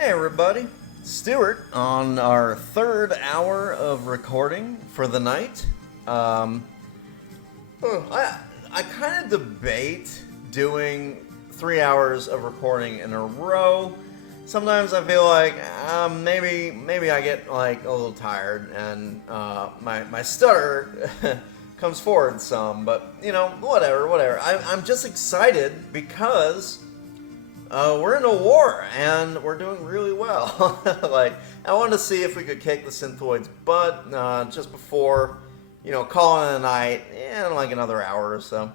Hey everybody, Stewart on our third hour of recording for the night. I kind of debate doing 3 hours of recording in a row. Sometimes I feel like maybe I get like a little tired and my stutter comes forward some, but you know, whatever. I'm just excited because we're in a war, and we're doing really well. Like, I wanted to see if we could kick the Synthoid's butt just before, you know, calling it a night in like another hour or so.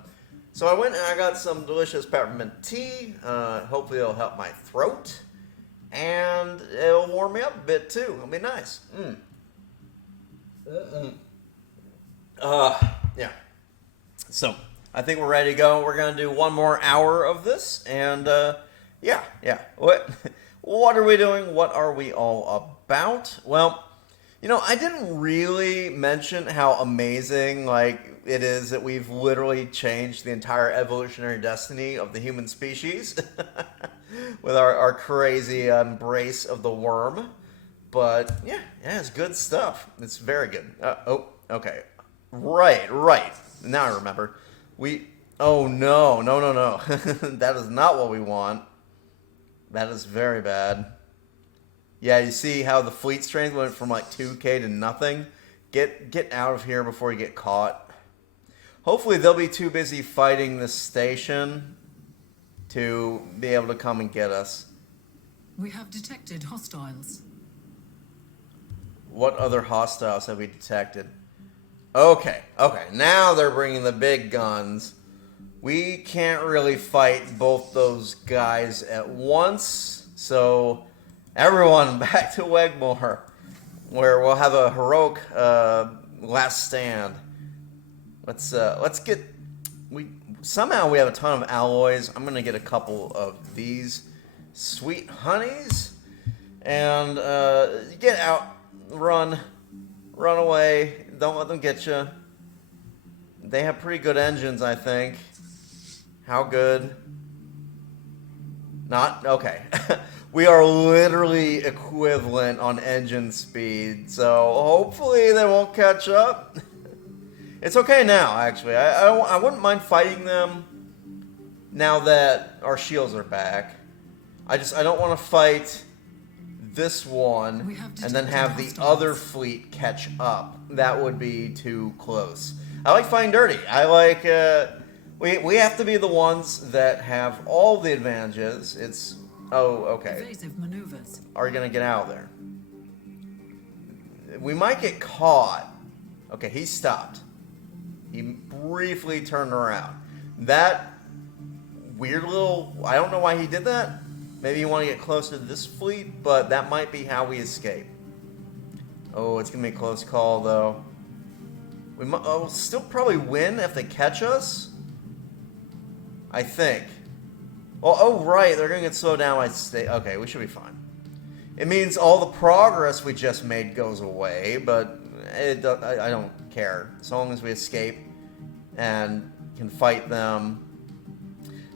So I went and I got some delicious peppermint tea. Hopefully it'll help my throat, and it'll warm me up a bit too. It'll be nice. Yeah. So I think we're ready to go. We're gonna do one more hour of this, and yeah. What are we doing? What are we all about? Well, you know, I didn't really mention how amazing like it is that we've literally changed the entire evolutionary destiny of the human species with our crazy embrace of the worm. But yeah, it's good stuff. It's very good. Okay. Right. Now I remember. Oh no. That is not what we want. That is very bad. Yeah, you see how the fleet strength went from like 2k to nothing? Get out of here before you get caught. Hopefully they'll be too busy fighting this station to be able to come and get us. We have detected hostiles. What other hostiles have we detected? Okay. Now they're bringing the big guns. We can't really fight both those guys at once, so everyone back to Wegmore, where we'll have a heroic last stand. Let's get. Somehow we have a ton of alloys. I'm gonna get a couple of these sweet honeys, and get out, run away. Don't let them get you. They have pretty good engines, I think. How good? Not? Okay. We are literally equivalent on engine speed, so hopefully they won't catch up. It's okay now, actually. I wouldn't mind fighting them now that our shields are back. I don't want to fight this one and then have the other fleet catch up. That would be too close. I like fighting dirty. I like... We have to be the ones that have all the advantages. It's... Oh, okay. Evasive maneuvers. Are you going to get out of there? We might get caught. Okay, he stopped. He briefly turned around. That weird little... I don't know why he did that. Maybe you want to get closer to this fleet, but that might be how we escape. Oh, it's going to be a close call, though. We'll still probably win if they catch us. I think. Well, oh, right. They're going to get slowed down by state. Okay, we should be fine. It means all the progress we just made goes away, but I don't care. As long as we escape and can fight them.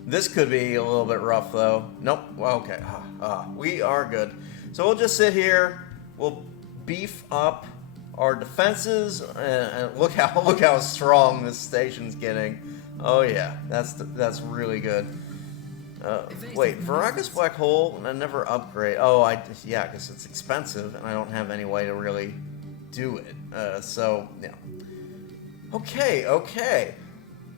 This could be a little bit rough, though. Nope. Okay. We are good. So we'll just sit here. We'll beef up our defenses, and look how strong this station's getting. Oh yeah, that's really good. Wait, Veragus Black Hole, I never upgrade. Oh, yeah, because it's expensive, and I don't have any way to really do it. So, yeah. Okay.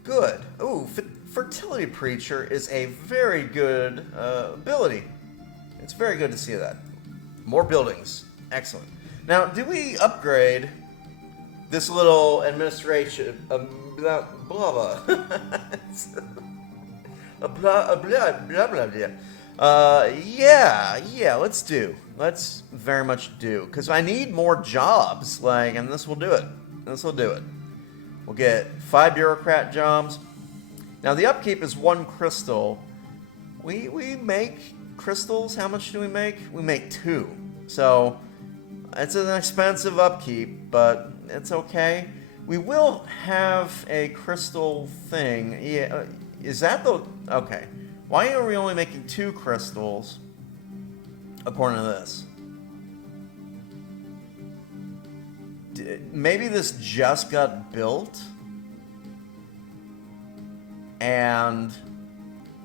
Good. Ooh, Fertility Preacher is a very good ability. It's very good to see that. More buildings. Excellent. Now, do we upgrade this little administration... blah blah yeah, let's very much do, because I need more jobs, like, and this will do it. We'll get 5 bureaucrat jobs. Now the upkeep is 1 crystal. We make crystals. How much do we make? We make 2. So it's an expensive upkeep, but it's okay. We will have a crystal thing. Yeah, is that the... Okay. Why are we only making 2 crystals? according to this. Maybe this just got built, and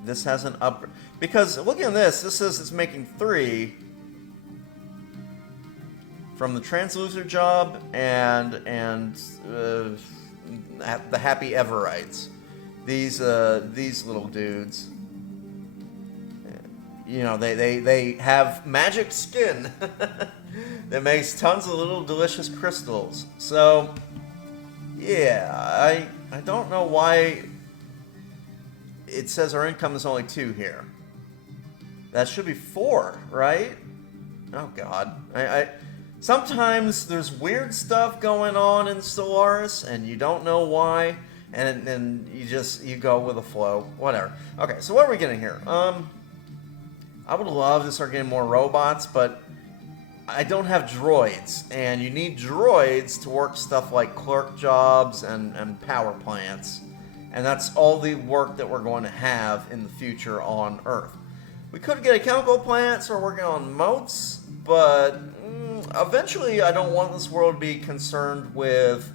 this has an upgrade. Because looking at this, this says it's making 3 from the translucer job and the happy Everites. These little dudes. You know, they have magic skin that makes tons of little delicious crystals. So, yeah, I don't know why it says our income is only 2 here. That should be 4, right? Oh God, I sometimes there's weird stuff going on in Stellaris, and you don't know why, and then you go with the flow. Whatever. Okay, so what are we getting here? I would love to start getting more robots, but I don't have droids, and you need droids to work stuff like clerk jobs and power plants, and that's all the work that we're going to have in the future on Earth. We could get a chemical plant, so we're working on moats, but eventually I don't want this world to be concerned with...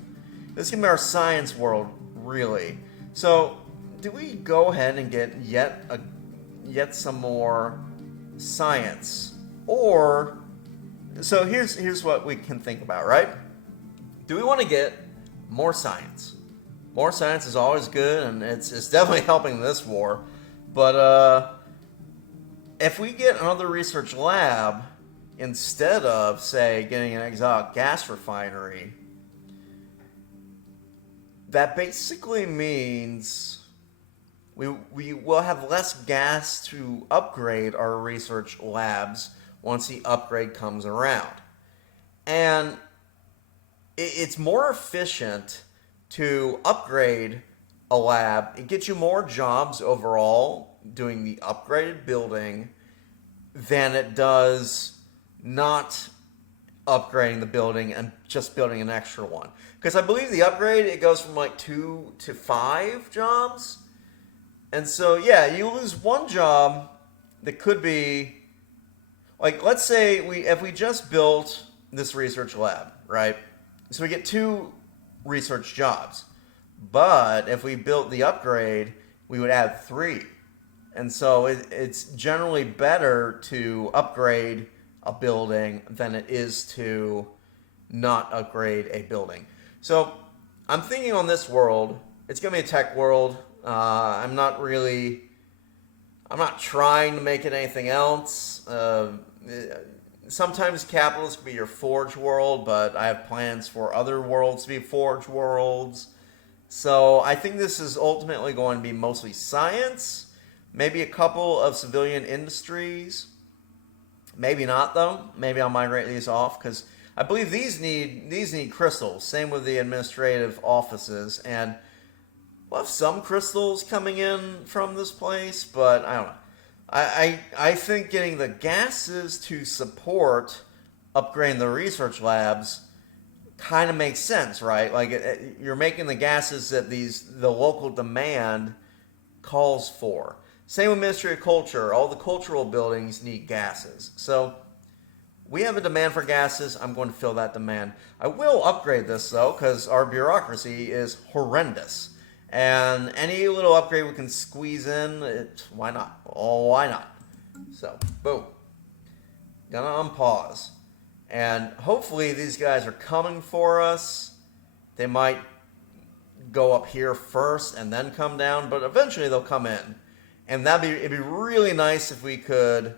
This is going to be our science world, really. So, do we go ahead and get yet some more science? Or... So here's what we can think about, right? Do we want to get more science? More science is always good, and it's definitely helping this war. But if we get another research lab instead of, say, getting an exotic gas refinery, that basically means we will have less gas to upgrade our research labs once the upgrade comes around. And it's more efficient to upgrade a lab. It gets you more jobs overall doing the upgraded building than it does not upgrading the building and just building an extra one. Because I believe the upgrade, it goes from like 2 to 5 jobs. And so, yeah, you lose one job that could be... Like, let's say if we just built this research lab, right? So we get 2 research jobs. But if we built the upgrade, we would add 3. And so it's generally better to upgrade a building than it is to not upgrade a building. So I'm thinking on this world, it's going to be a tech world. I'm not trying to make it anything else. Sometimes capitalists can be your forge world, but I have plans for other worlds to be forge worlds. So I think this is ultimately going to be mostly science, maybe a couple of civilian industries. Maybe not, though. Maybe I'll migrate these off, because I believe these need crystals. Same with the administrative offices, and we'll have some crystals coming in from this place, but I don't know. I think getting the gases to support upgrading the research labs kind of makes sense, right? Like you're making the gases that the local demand calls for. Same with Ministry of Culture. All the cultural buildings need gases. So we have a demand for gases. I'm going to fill that demand. I will upgrade this, though, because our bureaucracy is horrendous. And any little upgrade we can squeeze in, why not? Oh, why not? So, boom. Gonna unpause. And hopefully these guys are coming for us. They might go up here first and then come down, but eventually they'll come in. And it'd be really nice if we could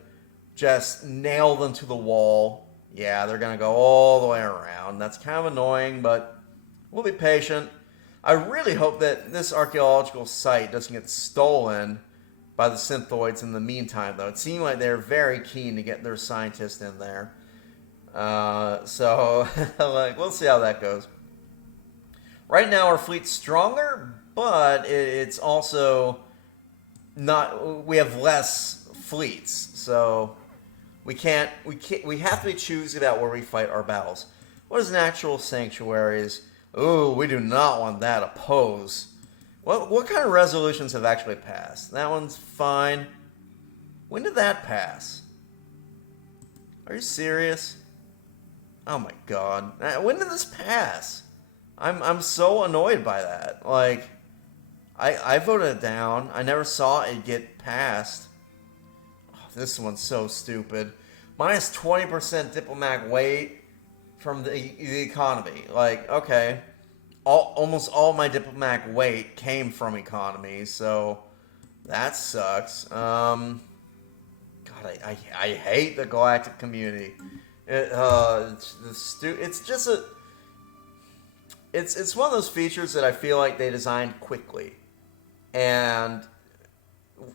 just nail them to the wall. Yeah, they're going to go all the way around. That's kind of annoying, but we'll be patient. I really hope that this archaeological site doesn't get stolen by the synthoids in the meantime, though. It seemed like they're very keen to get their scientists in there. So we'll see how that goes. Right now, our fleet's stronger, but it's also not. We have less fleets, so we have to be choosy about where we fight our battles. What is natural sanctuaries? Ooh, we do not want that. Oppose. What kind of resolutions have actually passed? That one's fine. When did that pass? Are you serious? Oh my god. When did this pass? I'm so annoyed by that. Like, I voted it down. I never saw it get passed. Oh, this one's so stupid. Minus 20% diplomatic weight from the economy. Like, okay. Almost all my diplomatic weight came from economy, so that sucks. God, I hate the galactic community. It's just a... It's one of those features that I feel like they designed quickly and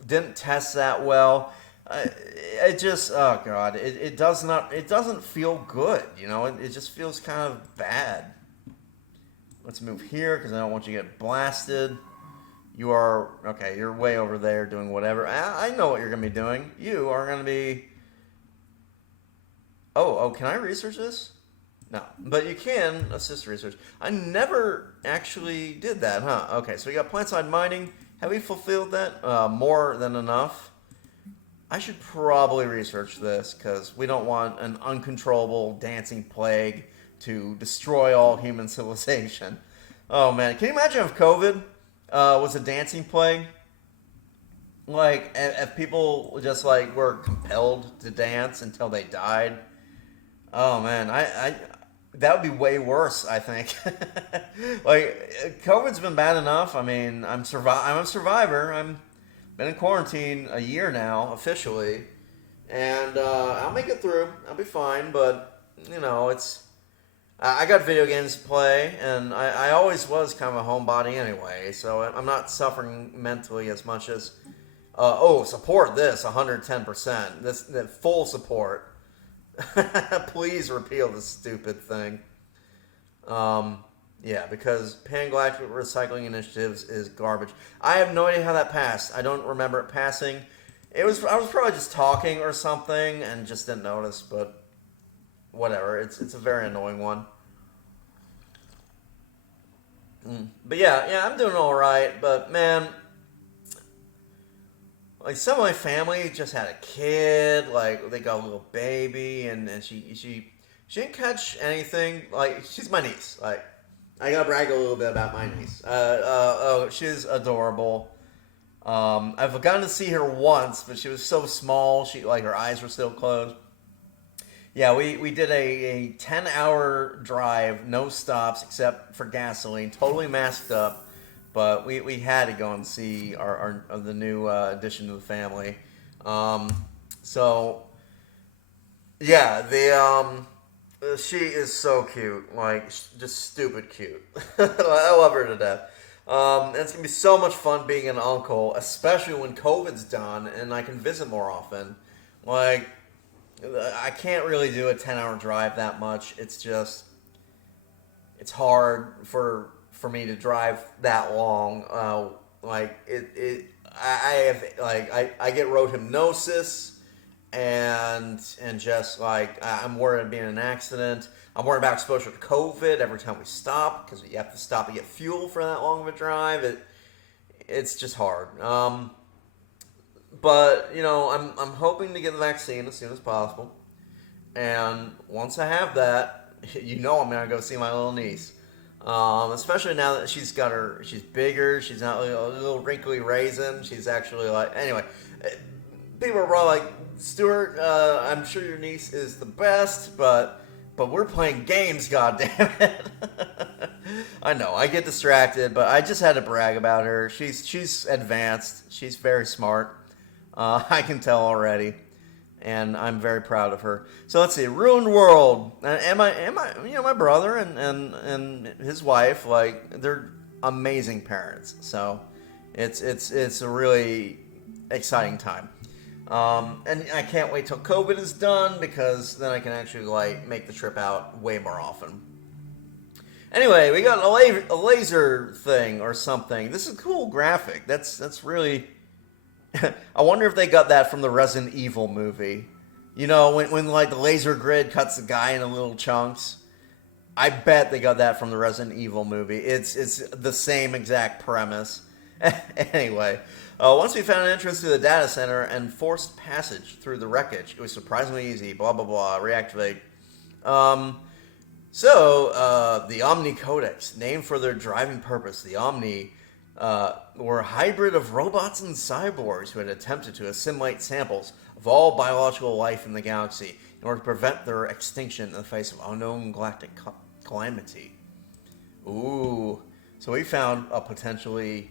didn't test that well. It just, oh god, it doesn't feel good, you know. It just feels kind of bad. Let's move here because I don't want you to get blasted. You are okay. You're way over there doing whatever. I know what you're gonna be doing. You are gonna be. Oh, can I research this? No, but you can assist research. I never actually did that, huh? Okay, so we got plant-side mining. Have we fulfilled that? More than enough. I should probably research this because we don't want an uncontrollable dancing plague to destroy all human civilization. Oh man, can you imagine if COVID was a dancing plague? Like, if people just like were compelled to dance until they died. Oh man, I that would be way worse, I think. Like, COVID's been bad enough. I mean, I'm a survivor. I'm been in quarantine a year now, officially. And I'll make it through. I'll be fine. But, you know, it's... I got video games to play, and I always was kind of a homebody anyway, so I'm not suffering mentally as much as... support this, 110%. This full support. Please repeal this stupid thing. Yeah, because Pan-Galactic Recycling Initiatives is garbage. I have no idea how that passed. I don't remember it passing. I was probably just talking or something and just didn't notice, but whatever. It's a very annoying one. But yeah, I'm doing all right. But man, like, some of my family just had a kid. Like, they got a little baby, and she didn't catch anything. Like, she's my niece. Like, I gotta brag a little bit about my niece. She's adorable. I've gotten to see her once, but she was so small. Her eyes were still closed. Yeah, we did a 10-hour drive, no stops except for gasoline, totally masked up. But we had to go and see the new addition to the family. So yeah, she is so cute, like just stupid cute. I love her to death. And it's gonna be so much fun being an uncle, especially when COVID's done and I can visit more often. Like, I can't really do a 10-hour drive that much. It's hard for me to drive that long. I get road hypnosis, and just like I'm worried about being in an accident. I'm worried about exposure to COVID every time we stop, because you have to stop and get fuel for that long of a drive. It's just hard. But you know, I'm hoping to get the vaccine as soon as possible, and once I have that, you know, I'm gonna go see my little niece. Especially now that she's bigger, she's not like a little wrinkly raisin. She's actually like, anyway, people are probably like, Stewart, I'm sure your niece is the best, but we're playing games, goddammit. I know, I get distracted, but I just had to brag about her. She's advanced. She's very smart. I can tell already. And I'm very proud of her. So let's see, Ruined World. Am I? You know, my brother and his wife, like, they're amazing parents. So it's a really exciting time. And I can't wait till COVID is done, because then I can actually like make the trip out way more often. Anyway, we got a laser thing or something. This is a cool graphic. That's really. I wonder if they got that from the Resident Evil movie. You know, when like the laser grid cuts the guy into little chunks. I bet they got that from the Resident Evil movie. It's the same exact premise. Anyway, once we found an entrance to the data center and forced passage through the wreckage, it was surprisingly easy. Blah blah blah. Reactivate. The Omni Codex, named for their driving purpose, the Omni were a hybrid of robots and cyborgs who had attempted to assimilate samples of all biological life in the galaxy in order to prevent their extinction in the face of unknown galactic calamity. Ooh. So we found a potentially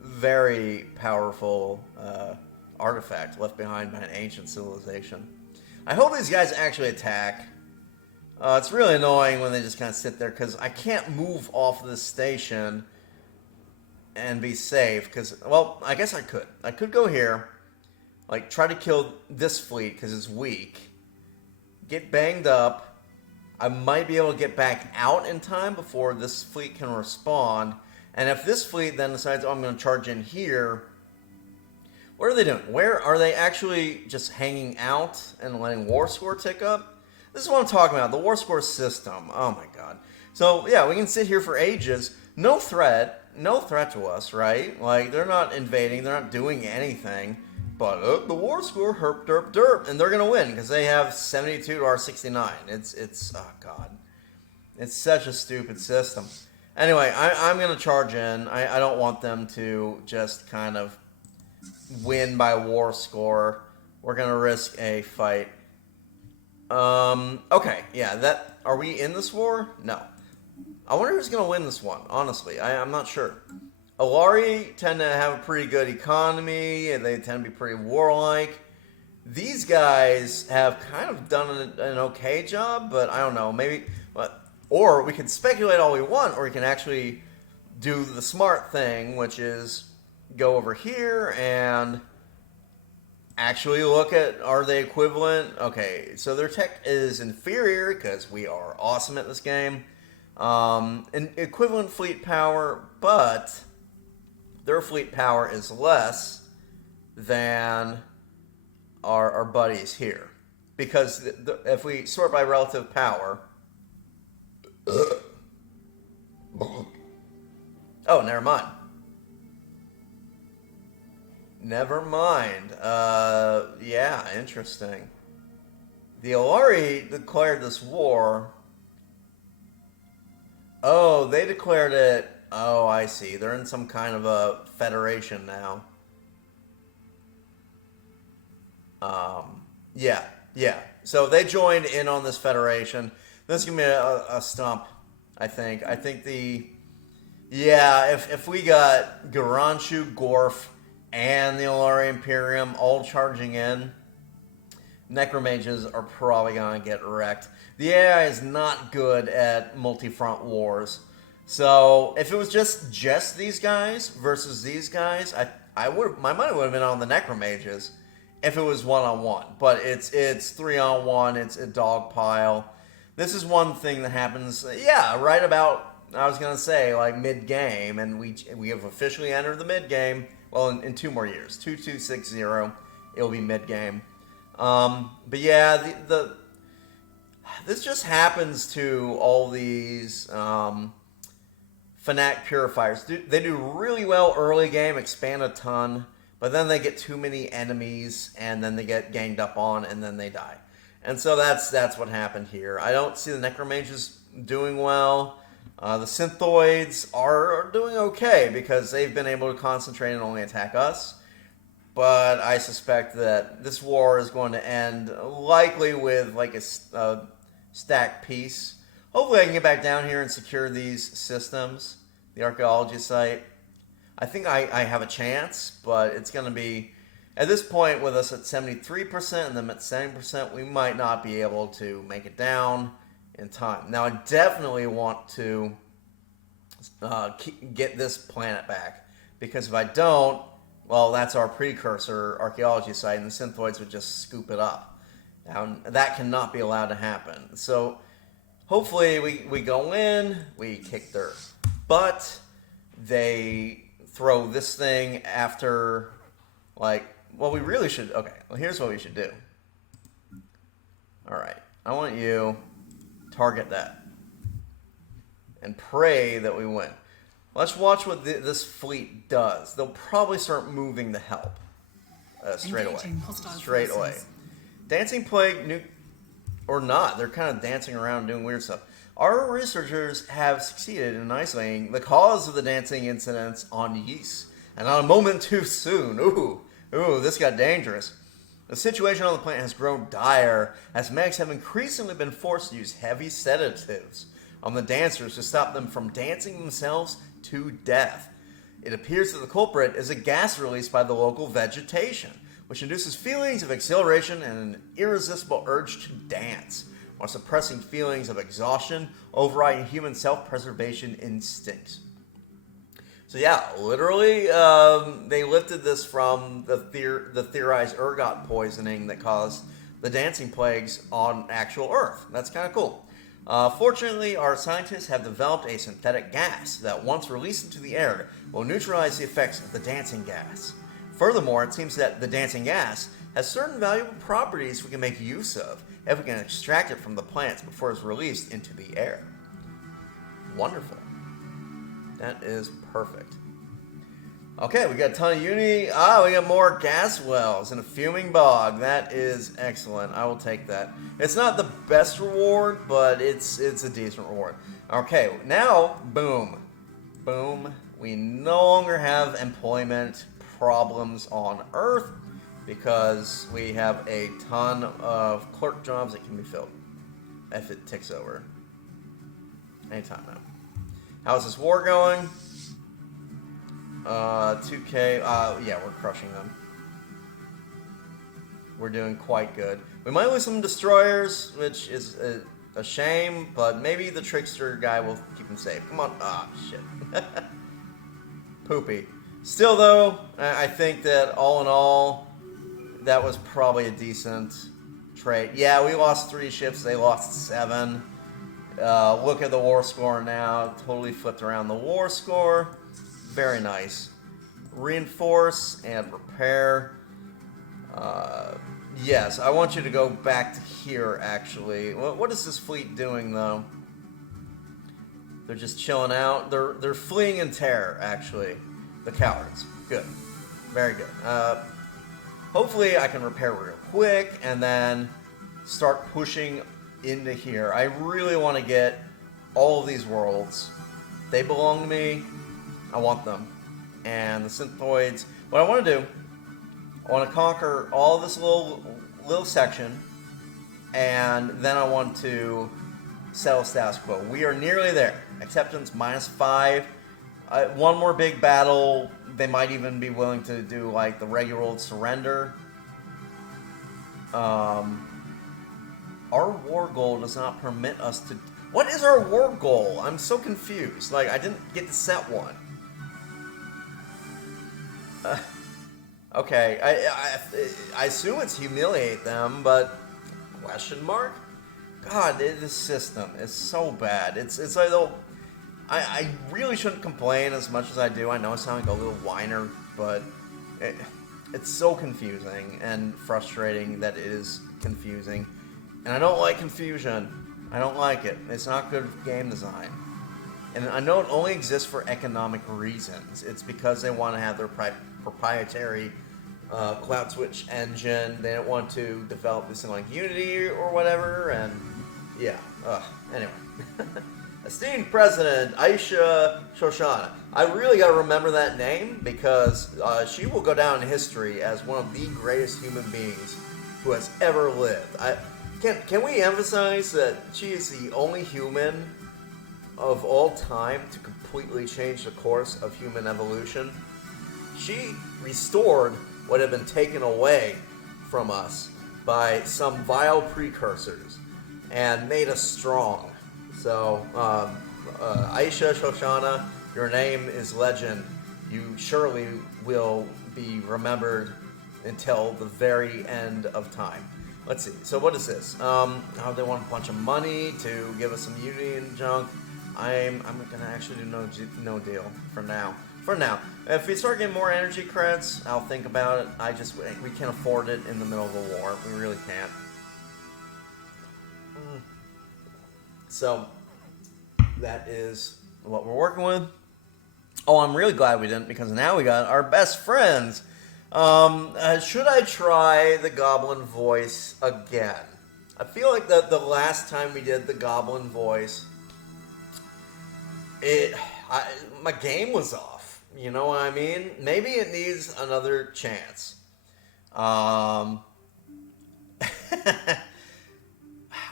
very powerful artifact left behind by an ancient civilization. I hope these guys actually attack. It's really annoying when they just kind of sit there because I can't move off this station and be safe because, well, I guess I could. I could go here, like try to kill this fleet because it's weak, get banged up. I might be able to get back out in time before this fleet can respond. And if this fleet then decides, oh, I'm going to charge in here, what are they doing? Where are they actually just hanging out and letting war score tick up? This is what I'm talking about, the war score system. Oh my god. So yeah, we can sit here for ages. No threat to us, right? Like, they're not invading, they're not doing anything. But the war score, herp, derp, derp. And they're going to win because they have 72 to our 69. It's, oh god. It's such a stupid system. Anyway, I'm going to charge in. I don't want them to just kind of win by war score. We're going to risk a fight. Okay, yeah, are we in this war? No. I wonder who's going to win this one, honestly. I'm not sure. Alari tend to have a pretty good economy, and they tend to be pretty warlike. These guys have kind of done an okay job, but I don't know, maybe... Or we can speculate all we want, or we can actually do the smart thing, which is go over here and... actually look at, are they equivalent? Okay, so their tech is inferior because we are awesome at this game. An equivalent fleet power, but their fleet power is less than our buddies here. Because if we sort by relative power... Oh, never mind. Never mind. Yeah, interesting. The Alari declared this war. Oh, they declared it. Oh, I see. They're in some kind of a federation now. Yeah. So they joined in on this federation. This is going to be a stump, I think. I think if we got Garanshu, Gorf, and the Alari Imperium all charging in, Necromages are probably going to get wrecked. The AI is not good at multi-front wars. So if it was just these guys versus these guys, my money would have been on the Necromages if it was one-on-one. But it's 3-on-1, it's a dog pile. This is one thing that happens, right about, I was going to say, like mid-game, and we have officially entered the mid-game. Well, in 2 more years. 2260, it'll be mid-game. But yeah, this just happens to all these Fanatic Purifiers. They do really well early game, expand a ton, but then they get too many enemies, and then they get ganged up on, and then they die. And so that's what happened here. I don't see the Necromages doing well. The Synthoids are doing okay because they've been able to concentrate and only attack us. But I suspect that this war is going to end likely with like a stacked peace. Hopefully I can get back down here and secure these systems, the archaeology site. I think I have a chance, but it's going to be, at this point with us at 73% and them at 70%, we might not be able to make it down in time. Now, I definitely want to get this planet back, because if I don't, well, that's our precursor archaeology site, and the Synthoids would just scoop it up. Now, that cannot be allowed to happen. So, hopefully, we go in, we kick their butt, they throw this thing after, like, well, we really should, okay, well, here's what we should do. Alright, I want you... target that and pray that we win. Let's watch what this fleet does. They'll probably start moving to help. Straight away. Engaging hostile Straight away. forces. Dancing plague, or not, they're kind of dancing around doing weird stuff. Our researchers have succeeded in isolating the cause of the dancing incidents on Ys. And not a moment too soon. Ooh, this got dangerous. The situation on the planet has grown dire as medics have increasingly been forced to use heavy sedatives on the dancers to stop them from dancing themselves to death. It appears that the culprit is a gas released by the local vegetation, which induces feelings of exhilaration and an irresistible urge to dance, while suppressing feelings of exhaustion, overriding human self-preservation instincts. So yeah, literally, they lifted this from the theorized ergot poisoning that caused the dancing plagues on actual Earth. That's kind of cool. Fortunately, our scientists have developed a synthetic gas that, once released into the air, will neutralize the effects of the dancing gas. Furthermore, it seems that the dancing gas has certain valuable properties we can make use of if we can extract it from the plants before it's released into the air. Wonderful. That is perfect. Okay, we got a ton of UNE. We got more gas wells and a fuming bog. That is excellent. I will take that. It's not the best reward, but it's a decent reward. Okay, now, boom. We no longer have employment problems on Earth because we have a ton of clerk jobs that can be filled if it ticks over. Anytime now. How's this war going? 2K. Yeah, we're crushing them. We're doing quite good. We might lose some destroyers, which is a shame, but maybe the trickster guy will keep them safe. Come on. Shit. Poopy. Still, though, I think that all in all, that was probably a decent trade. Yeah, we lost 3 ships. They lost 7. Look at the war score now. Totally flipped around the war score. Very nice. Reinforce and repair. Yes, I want you to go back to here, actually. What is this fleet doing, though? They're just chilling out. They're fleeing in terror, actually. The cowards. Good. Very good. Hopefully I can repair real quick and then start pushing into here. I really want to get all of these worlds. They belong to me. I want them. And the synthoids. What I want to do, I want to conquer all of this little section, and then I want to settle status quo. We are nearly there. Acceptance -5. One more big battle. They might even be willing to do like the regular old surrender. Our war goal does not permit us to... What is our war goal? I'm so confused. Like, I didn't get to set one. Okay, I assume it's humiliate them, but question mark? God, this system is so bad. It's like though I really shouldn't complain as much as I do. I know I sound like a little whiner, but it's so confusing and frustrating that it is confusing. And I don't like confusion. I don't like it. It's not good game design. And I know it only exists for economic reasons. It's because they want to have their proprietary cloud switch engine. They don't want to develop this in like Unity or whatever. And yeah, anyway. Esteemed President Aisha Shoshana. I really got to remember that name because she will go down in history as one of the greatest human beings who has ever lived. Can we emphasize that she is the only human of all time to completely change the course of human evolution? She restored what had been taken away from us by some vile precursors and made us strong. So, Aisha Shoshana, your name is legend. You surely will be remembered until the very end of time. Let's see. So what is this? They want a bunch of money to give us some Unity and junk. I'm gonna actually do no deal for now. For now, if we start getting more energy credits, I'll think about it. We can't afford it in the middle of the war. We really can't. So that is what we're working with. Oh, I'm really glad we didn't, because now we got our best friends. Should I try the goblin voice again? I feel like the last time we did the goblin voice, my game was off. You know what I mean? Maybe it needs another chance.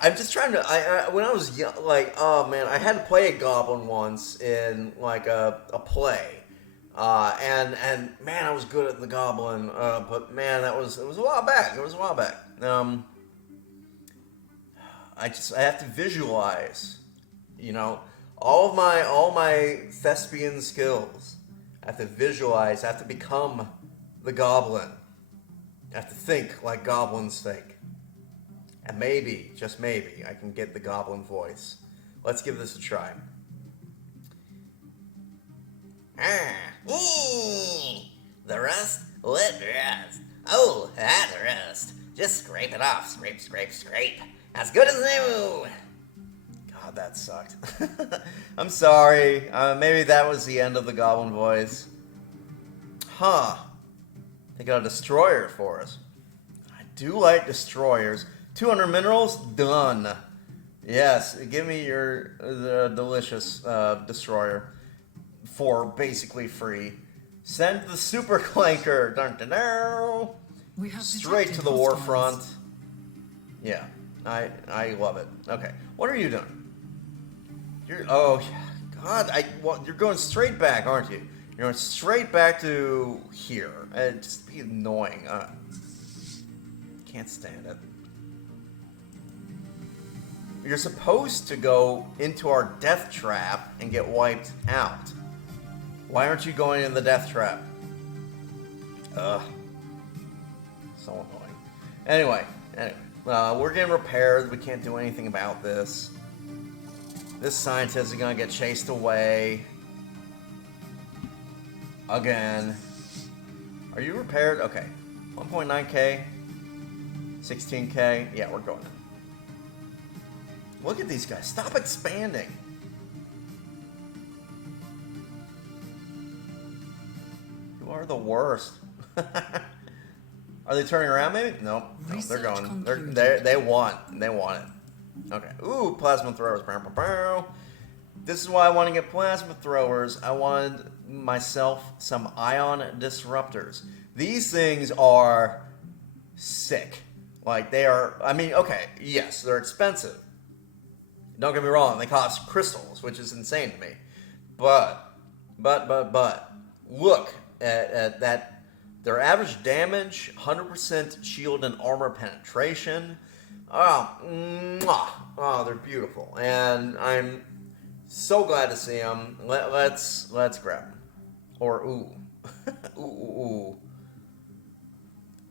I'm just trying to. When I was young, like, oh man, I had to play a goblin once in like a play, and man, I was good at the goblin. But man, it was a while back. It was a while back. I have to visualize, you know, all my thespian skills. I have to visualize. I have to become the goblin. I have to think like goblins think. And maybe, just maybe, I can get the goblin voice. Let's give this a try. The rust? What rust? Oh, that rust. Just scrape it off. Scrape, scrape, scrape. As good as new. God, that sucked. I'm sorry. Maybe that was the end of the goblin voice. Huh. They got a destroyer for us. I do like destroyers. 200 minerals? Done. Yes, give me your delicious destroyer for basically free. Send the super clanker. Dun, dun, dun. We have Straight to the detected war front. hostiles. Yeah, I love it. Okay, what are you doing? God, you're going straight back, aren't you? You're going straight back to here. It'd just be annoying. Can't stand it. You're supposed to go into our death trap and get wiped out. Why aren't you going in the death trap? Ugh. So annoying. Anyway, we're getting repaired. We can't do anything about this. This scientist is gonna get chased away. Again. Are you repaired? Okay. 1.9k. 16k. Yeah, we're going in. Look at these guys. Stop expanding. You are the worst. Are they turning around maybe? Nope. No, they're going. They want it. Okay. Ooh, plasma throwers. This is why I want to get plasma throwers. I wanted myself some ion disruptors. These things are sick. Like, they are, I mean, okay, yes, they're expensive. Don't get me wrong, they cost crystals, which is insane to me. But, look at that. Their average damage, 100% shield and armor penetration. Oh, they're beautiful. And I'm so glad to see them. Let's grab them. Or, ooh. Ooh.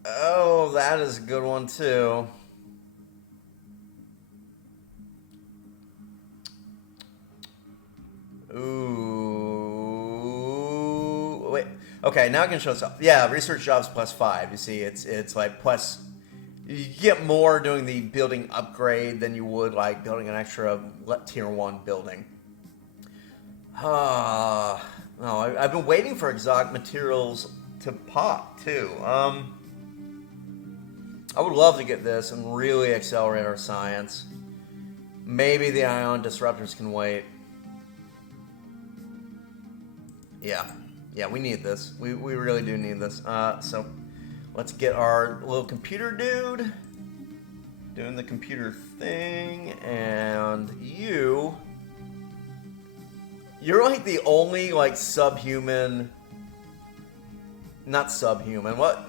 Oh, that is a good one, too. Ooh. Wait. Okay, now I can show stuff. Yeah, research jobs +5. You see, it's like plus. You get more doing the building upgrade than you would like building an extra tier 1 building. No, I've been waiting for exotic materials to pop too. I would love to get this and really accelerate our science. Maybe the ion disruptors can wait. Yeah, we need this. We really do need this. So let's get our little computer dude doing the computer thing, and you're like the only like subhuman, not subhuman, what?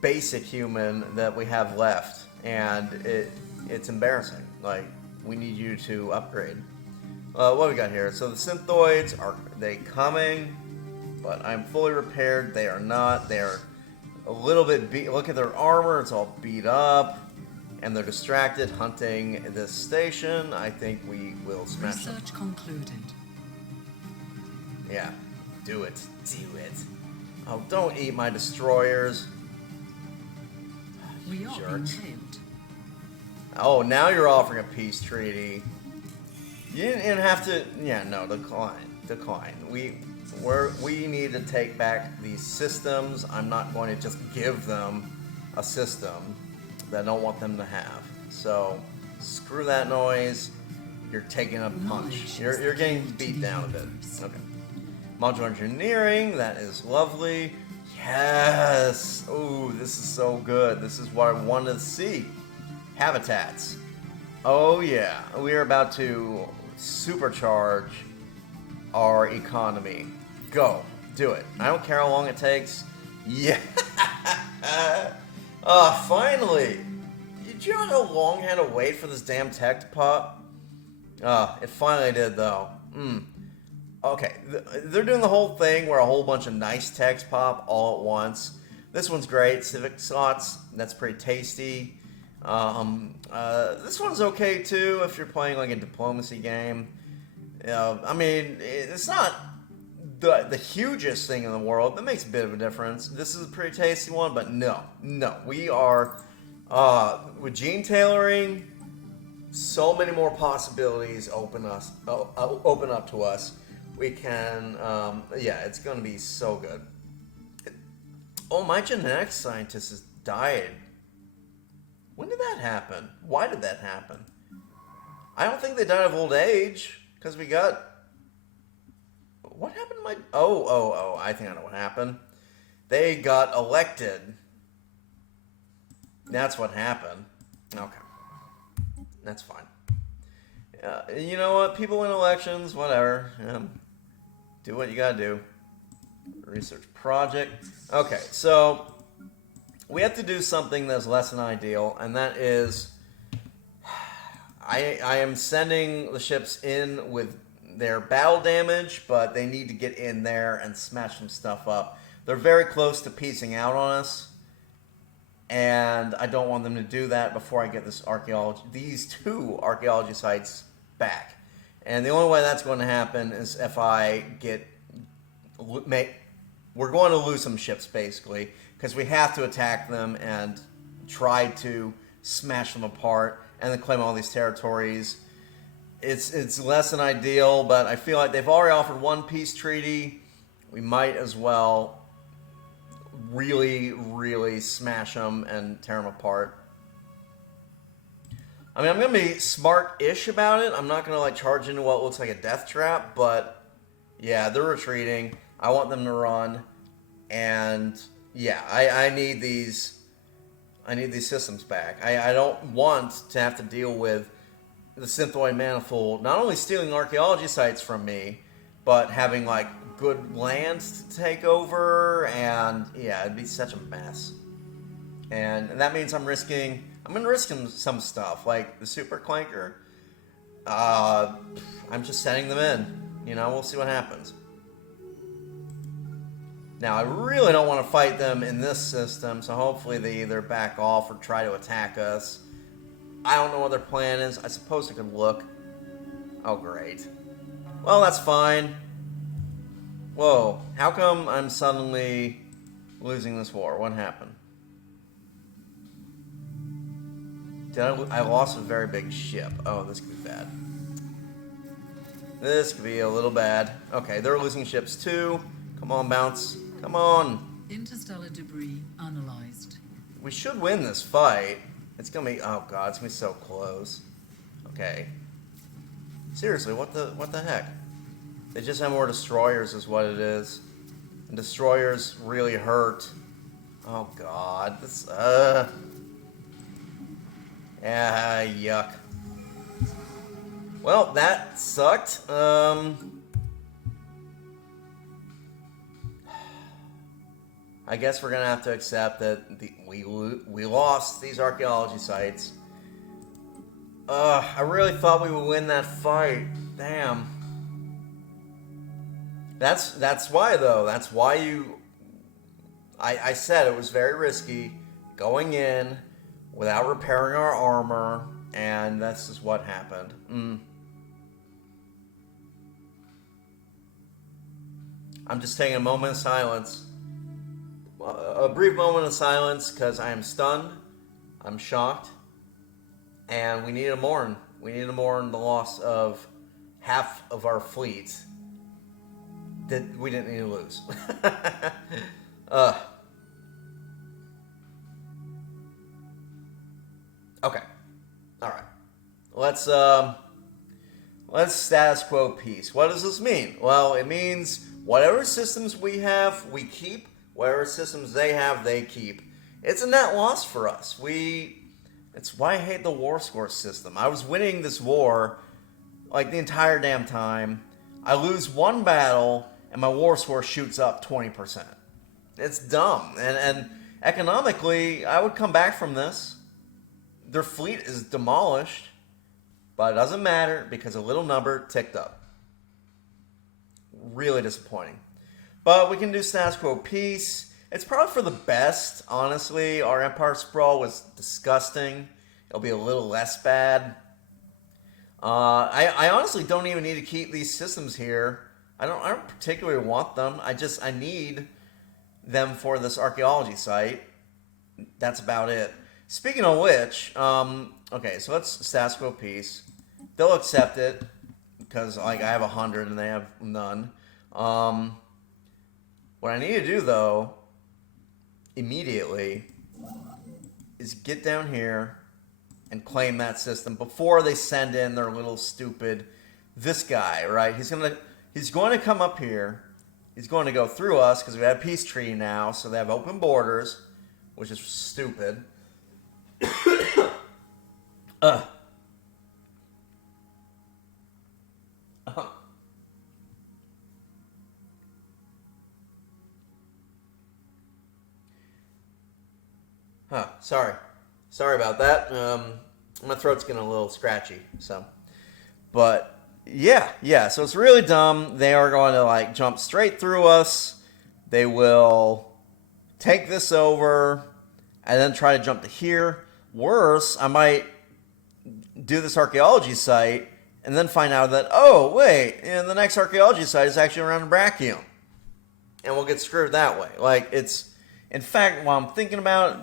Basic human that we have left, and it's embarrassing. Like, we need you to upgrade. What we got here? So the synthoids, are they coming? But I'm fully repaired. They are not. They are a little bit beat. Look at their armor. It's all beat up. And they're distracted hunting this station. I think we will smash them. Research concluded. Yeah. Do it. Oh, don't eat my destroyers. We are being Jerks. hailed. Oh, now you're offering a peace treaty. You didn't have to... Yeah, no, decline. decline. We need to take back these systems. I'm not going to just give them a system that I don't want them to have. So screw that noise. You're taking a punch. You're getting beat down a bit. Okay. Modular engineering, that is lovely. Yes! Ooh, this is so good. This is what I wanted to see. Habitats. Oh yeah, we are about to supercharge our economy. Go. Do it. I don't care how long it takes. Yeah! Finally! Do you know how long I had to wait for this damn tech to pop? It finally did, though. Okay, they're doing the whole thing where a whole bunch of nice techs pop all at once. This one's great. Civic slots, that's pretty tasty. This one's okay, too, if you're playing, like, a diplomacy game. I mean, it's not the hugest thing in the world. That makes a bit of a difference. This is a pretty tasty one, but no. We are... with gene tailoring, so many more possibilities open up to us. We can, it's going to be so good. Oh, my genetics scientist has died. When did that happen? Why did that happen? I don't think they died of old age, because we got... What happened to my... Oh, I think I know what happened. They got elected. That's what happened. Okay. That's fine. You know what? People win elections, whatever. Do what you gotta do. Research project. Okay, so we have to do something that's less than ideal, and that is I am sending the ships in with their battle damage, but they need to get in there and smash some stuff up. They're very close to piecing out on us. And I don't want them to do that before I get these two archaeology sites back. And the only way that's going to happen is if I we're going to lose some ships, basically, because we have to attack them and try to smash them apart and then claim all these territories. It's less than ideal, but I feel like they've already offered one peace treaty. We might as well really smash them and tear them apart. I mean, I'm going to be smart-ish about it. I'm not going to, like, charge into what looks like a death trap, but, yeah, they're retreating. I want them to run, and, yeah, I need these systems back. I don't want to have to deal with the Synthoid Manifold not only stealing archaeology sites from me, but having, like, good lands to take over, and yeah, it'd be such a mess. And that means I'm going to risk some stuff, like the Super Clanker. I'm just setting them in. We'll see what happens. Now, I really don't want to fight them in this system, so hopefully they either back off or try to attack us. I don't know what their plan is. I suppose I could look. Oh, great. Well, that's fine. Whoa, how come I'm suddenly losing this war? What happened? I lost a very big ship. Oh, this could be bad. This could be a little bad. Okay, they're losing ships too. Come on, bounce. Come on. Interstellar debris analyzed. We should win this fight. It's gonna be... Oh, God, it's gonna be so close. Okay. Seriously, what the heck? They just have more destroyers is what it is. And destroyers really hurt. Oh, God. This, Yeah, yuck. Well, that sucked. I guess we're gonna have to accept that we lost these archaeology sites. I really thought we would win that fight. Damn. That's why, though. That's why I said it was very risky going in without repairing our armor, and this is what happened. I'm just taking a moment of silence. A brief moment of silence, because I am stunned, I'm shocked, and we need to mourn. We need to mourn the loss of half of our fleet. we didn't need to lose. Okay. All right. Let's status quo peace. What does this mean? Well, it means whatever systems we have, we keep. Whatever systems they have, they keep. It's a net loss for us. It's why I hate the war score system. I was winning this war like the entire damn time. I lose one battle and my war score shoots up 20%. It's dumb. And economically, I would come back from this. Their fleet is demolished, but it doesn't matter because a little number ticked up. Really disappointing. But we can do status quo peace. It's probably for the best, honestly. Our Empire Sprawl was disgusting. It'll be a little less bad. I honestly don't even need to keep these systems here. I don't particularly want them. I need them for this archaeology site. That's about it. Speaking of which, okay, so let's status quo peace. They'll accept it because like I have 100 and they have none. What I need to do though, immediately, is get down here and claim that system before they send in their little stupid this guy, right? He's going to come up here. He's going to go through us because we have a peace treaty now, so they have open borders, which is stupid. Sorry about that. My throat's getting a little scratchy, so. But yeah. So it's really dumb. They are going to like jump straight through us. They will take this over and then try to jump to here. Worse, I might do this archaeology site and then find out that, oh, wait, the next archaeology site is actually around a Brachium. And we'll get screwed that way. Like, it's... In fact, while I'm thinking about it,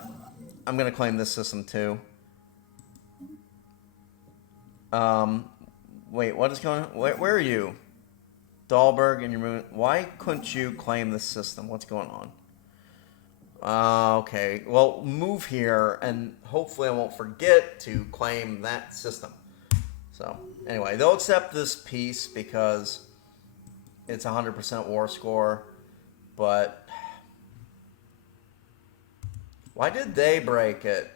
I'm going to claim this system too. Wait, what is going on? Where are you? Dahlberg and your movement. Why couldn't you claim this system? What's going on? Okay, well, move here, and hopefully I won't forget to claim that system. So, anyway, they'll accept this piece because it's 100% war score, but why did they break it?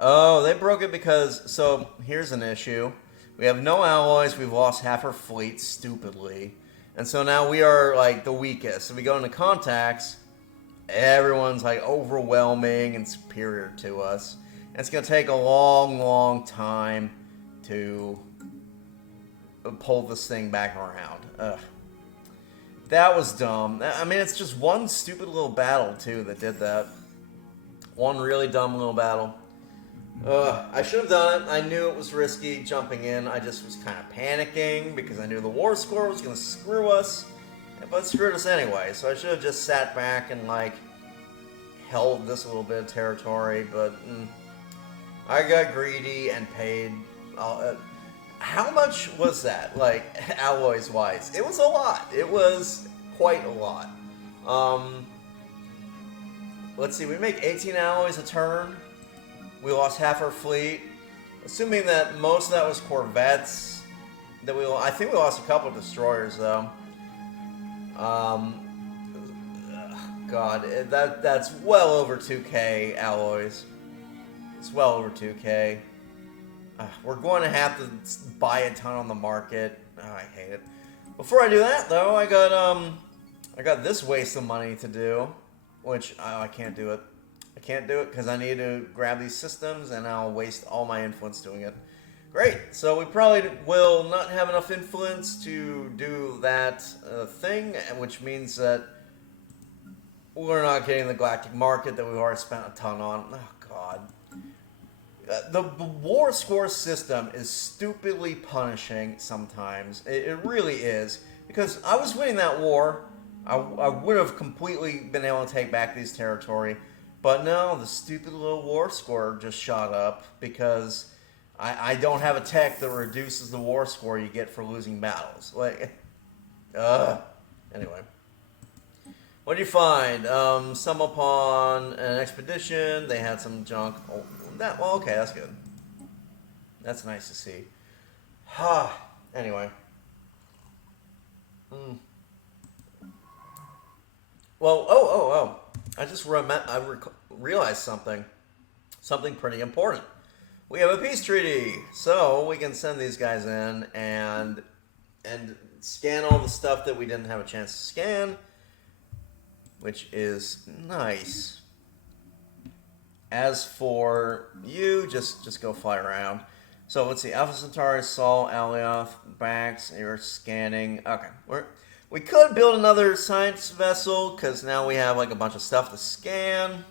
Oh, they broke it because, so here's an issue. We have no alloys, we've lost half our fleet, stupidly, and so now we are, like, the weakest. So we go into contacts, everyone's like overwhelming and superior to us. And it's going to take a long, long time to pull this thing back around. Ugh. That was dumb. I mean, it's just one stupid little battle, too, that did that. One really dumb little battle. I should have done it. I knew it was risky jumping in. I just was kind of panicking because I knew the war score was going to screw us. But it screwed us anyway, so I should have just sat back and, like, held this little bit of territory, but I got greedy and paid. How much was that, like, alloys-wise? It was a lot. It was quite a lot. Let's see, we make 18 alloys a turn. We lost half our fleet. Assuming that most of that was corvettes, I think we lost a couple of destroyers, though. God, that's well over 2k alloys. It's well over 2k. We're going to have to buy a ton on the market. Oh, I hate it. Before I do that, though, I got this waste of money to do, which I can't do it. I can't do it because I need to grab these systems, and I'll waste all my influence doing it. Great, so we probably will not have enough influence to do that thing, which means that we're not getting the galactic market that we've already spent a ton on. Oh, God. The war score system is stupidly punishing sometimes. It really is. Because I was winning that war. I would have completely been able to take back these territory. But no, the stupid little war score just shot up because I don't have a tech that reduces the war score you get for losing battles. Like, anyway. What did you find? Some upon an expedition. They had some junk. Oh, well, okay, that's good. That's nice to see. Anyway. Well, oh. I just realized something. Something pretty important. We have a peace treaty. So we can send these guys in and scan all the stuff that we didn't have a chance to scan, which is nice. As for you, just go fly around. So let's see, Alpha Centauri, Sol, Alioth, Bax, you're scanning. Okay, we could build another science vessel, because now we have like a bunch of stuff to scan.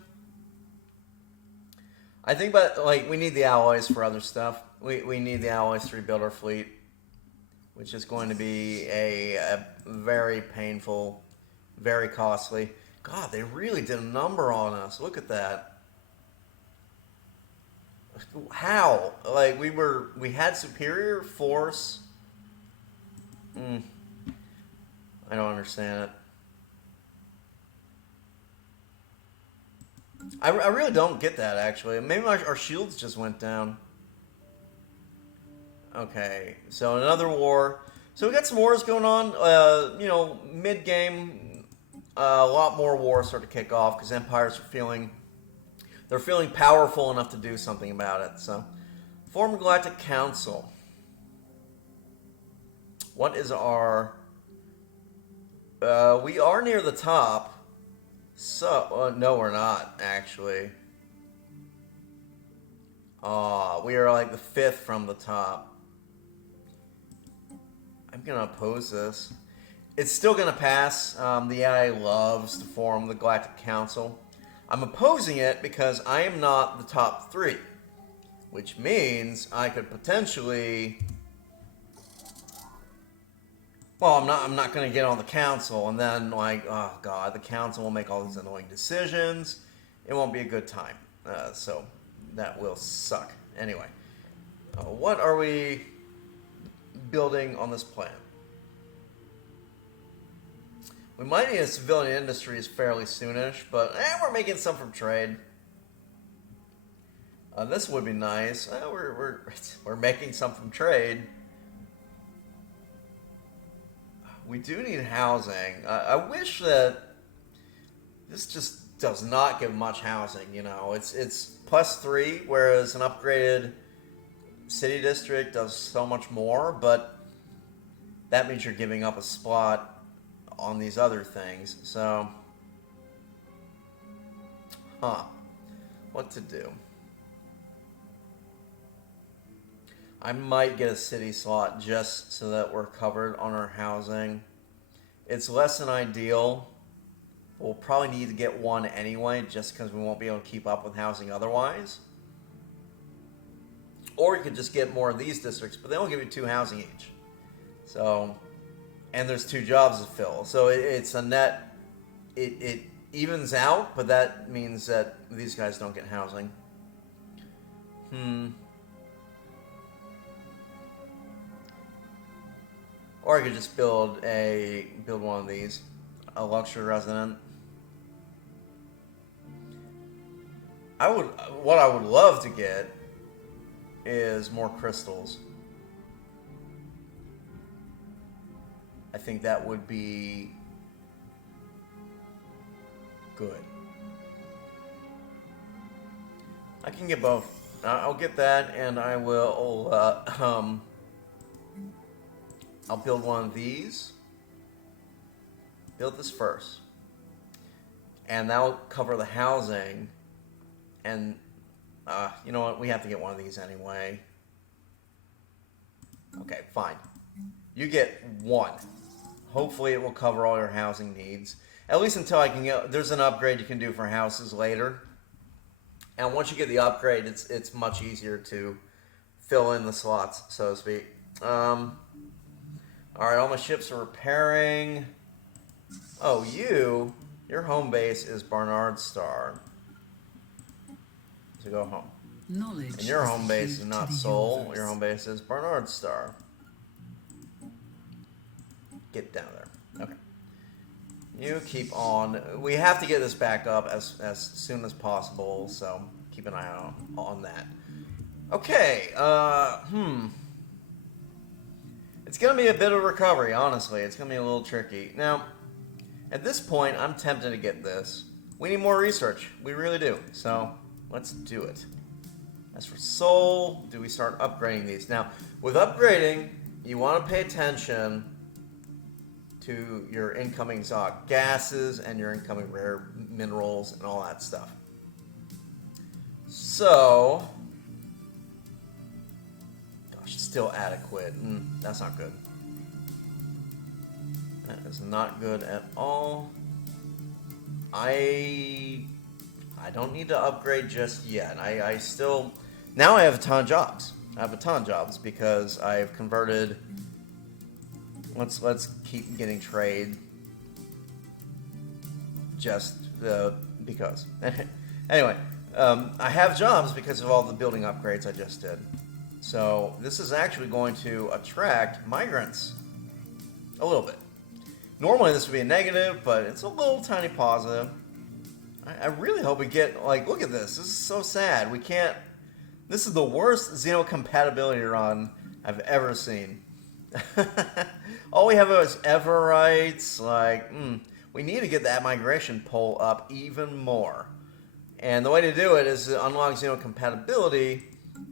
I think, but like, we need the alloys for other stuff. We need the alloys to rebuild our fleet, which is going to be a very painful, very costly. God, they really did a number on us. Look at that. How? Like, we had superior force. I don't understand it. I really don't get that, actually. Maybe our shields just went down. Okay, so another war. So we got some wars going on. You know, mid-game, a lot more wars start to kick off because empires are feeling powerful enough to do something about it. So, form a galactic council. What is our? We are near the top. So, no, we're not actually. We are like the 5th from the top. I'm gonna oppose this. It's still gonna pass. The AI loves to form the Galactic Council. I'm opposing it because I am not the top 3, which means I could potentially. Well, I'm not going to get on the council, and then like, oh god, the council will make all these annoying decisions. It won't be a good time. So that will suck. Anyway, what are we building on this planet? We might need a civilian industries fairly soonish, but we're making some from trade. This would be nice. We're making some from trade. We do need housing. I wish that this just does not give much housing. You know, it's +3, whereas an upgraded city district does so much more. But that means you're giving up a spot on these other things. So, what to do? I might get a city slot just so that we're covered on our housing. It's less than ideal. We'll probably need to get one anyway, just because we won't be able to keep up with housing otherwise. Or you could just get more of these districts, but they only give you 2 housing each. So, and there's 2 jobs to fill. So it's a net, it evens out, but that means that these guys don't get housing. Or I could just build one of these, a luxury resident. What I would love to get is more crystals. I think that would be good. I can get both. I'll get that, and I will. I'll build one of these. Build this first. And that'll cover the housing. And, you know what? We have to get one of these anyway. Okay, fine. You get 1. Hopefully it will cover all your housing needs. At least until I can get... There's an upgrade you can do for houses later. And once you get the upgrade, it's much easier to fill in the slots, so to speak. Alright, all my ships are repairing. Oh, your home base is Barnard Star. So go home. Knowledge And your home base is not Sol. universe. Your home base is Barnard Star. Get down there. Okay. You keep on. We have to get this back up as soon as possible, so keep an eye on that. Okay, It's going to be a bit of recovery, honestly. It's going to be a little tricky. Now, at this point, I'm tempted to get this. We need more research. We really do. So, let's do it. As for soul, do we start upgrading these? Now, with upgrading, you want to pay attention to your incoming exotic gases and your incoming rare minerals and all that stuff. So, gosh, still adequate. That's not good. That is not good at all. I don't need to upgrade just yet. I still... Now I have a ton of jobs. I have a ton of jobs because I've converted... Let's keep getting trade. Just because. Anyway, I have jobs because of all the building upgrades I just did. So this is actually going to attract migrants. A little bit. Normally this would be a negative, but it's a little tiny positive. I really hope we get, like, look at this. This is so sad. We can't... This is the worst Xeno Compatibility run I've ever seen. All we have is Everites. Like, we need to get that migration poll up even more. And the way to do it is to unlock Xeno Compatibility,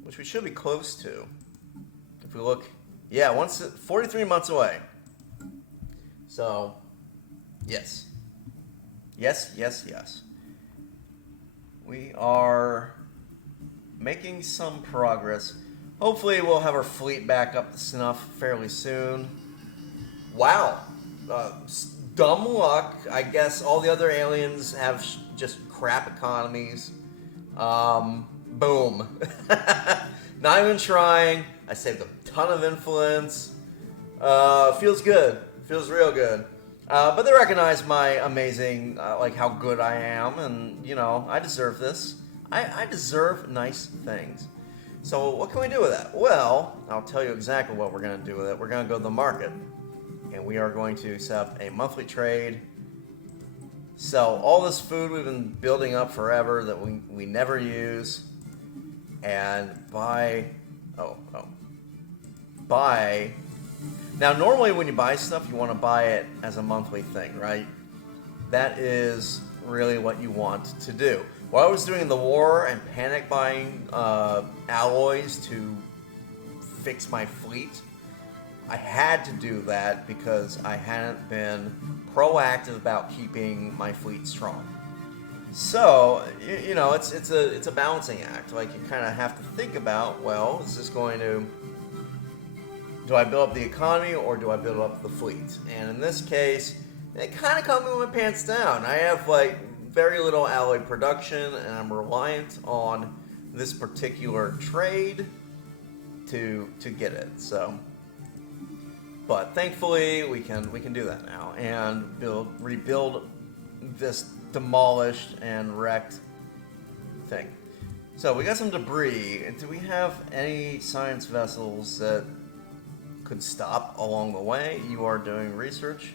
which we should be close to. If we look, yeah, 43 months away. So, yes. Yes. We are making some progress. Hopefully we'll have our fleet back up to snuff fairly soon. Wow. Dumb luck. I guess all the other aliens have just crap economies. Boom. Not even trying. I saved a ton of influence. Feels good. Feels real good. But they recognize my amazing, like how good I am, and, you know, I deserve this. I deserve nice things. So what can we do with that? Well, I'll tell you exactly what we're going to do with it. We're going to go to the market, and we are going to set up a monthly trade, sell all this food we've been building up forever that we never use, and buy... Buy... Now, normally when you buy stuff, you want to buy it as a monthly thing, right? That is really what you want to do. While I was doing the war and panic buying alloys to fix my fleet, I had to do that because I hadn't been proactive about keeping my fleet strong. So, you know, it's a balancing act. Like, you kind of have to think about, well, is this going to... Do I build up the economy or do I build up the fleet? And in this case, it kind of caught me with my pants down. I have, like, very little alloy production, and I'm reliant on this particular trade to get it. So, but thankfully we can do that now and rebuild this demolished and wrecked thing. So we got some debris. Do we have any science vessels that could stop along the way? You are doing research.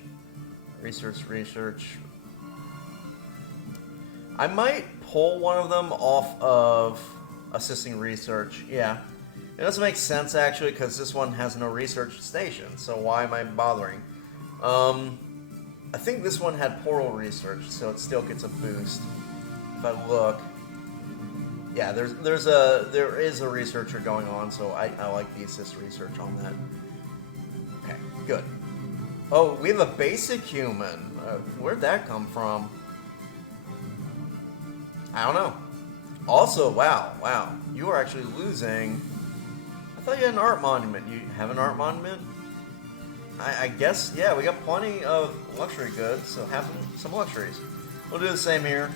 I might pull one of them off of assisting research. Yeah. It doesn't make sense, actually, because this one has no research station, so why am I bothering? I think this one had portal research, so it still gets a boost. If I look... Yeah, there is a researcher going on, so I like the assist research on that. Okay, good. Oh, we have a basic human. Where'd that come from? I don't know. Also, wow. You are actually losing... I thought you had an art monument. You have an art monument? I guess, yeah, we got plenty of luxury goods, so have some luxuries. We'll do the same here.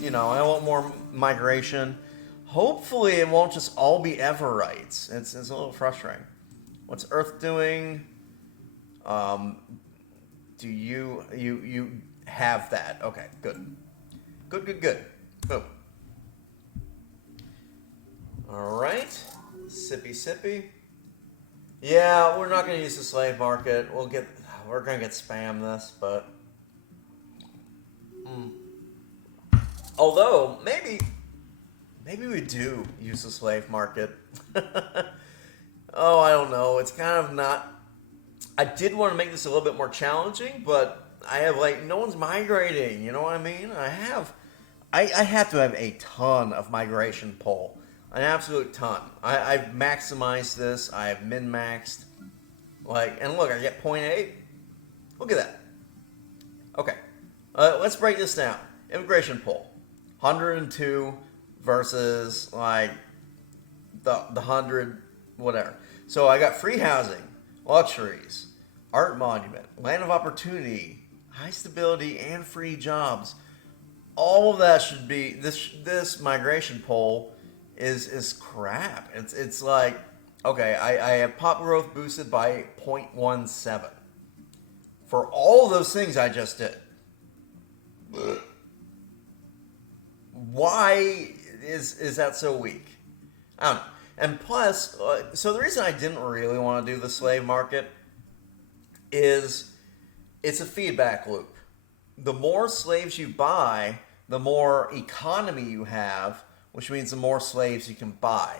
You know, I want more migration. Hopefully it won't just all be Everites. It's a little frustrating. What's Earth doing? Do you have that? Okay, good. Good. Boom. Alright. Sippy. Yeah, we're not going to use the slave market. We're going to get spam this, but Although, maybe we do use the slave market. Oh, I don't know. It's kind of not... I did want to make this a little bit more challenging, but I have, like, no one's migrating. You know what I mean? I have to have a ton of migration pull. An absolute ton. I've maximized this. I have min-maxed. Like, and look, I get 0.8. Look at that. Okay. Let's break this down. Immigration pull. 102 versus, like, the 100, whatever. So I got free housing, luxuries, art monument, land of opportunity, high stability, and free jobs. All of that should be, this migration poll is crap. It's like, okay, I have pop growth boosted by 0.17 for all of those things I just did. Why is that so weak? I don't know. And plus, so the reason I didn't really want to do the slave market is it's a feedback loop. The more slaves you buy, the more economy you have, which means the more slaves you can buy.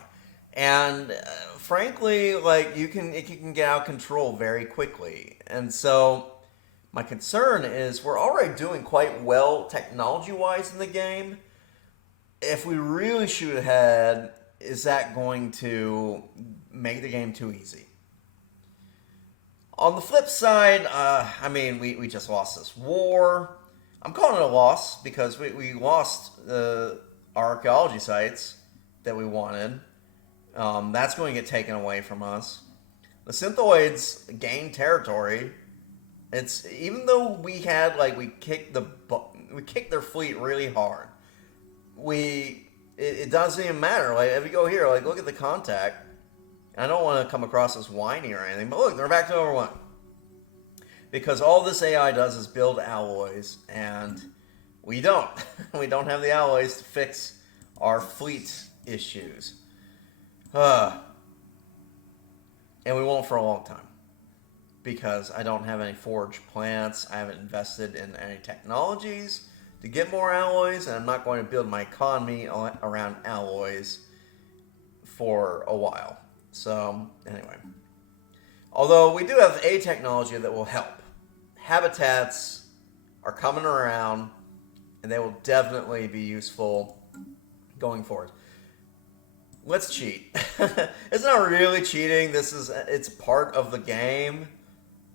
And frankly, like it can get out of control very quickly. And so my concern is we're already doing quite well technology-wise in the game. If we really shoot ahead, is that going to make the game too easy? On the flip side, I mean, we just lost this war. I'm calling it a loss because we lost our archaeology sites that we wanted. That's going to get taken away from us. The Synthoids gained territory. It's even though we had we kicked their fleet really hard. It doesn't even matter. Like if you go here, like look at the contact. I don't want to come across as whiny or anything, but look, they're back to over 1. Because all this AI does is build alloys, and we don't. We don't have the alloys to fix our fleet issues. And we won't for a long time. Because I don't have any forge plants, I haven't invested in any technologies to get more alloys, and I'm not going to build my economy around alloys for a while. So, anyway. Although we do have a technology that will help. Habitats are coming around, and they will definitely be useful going forward. Let's cheat. It's not really cheating. It's part of the game,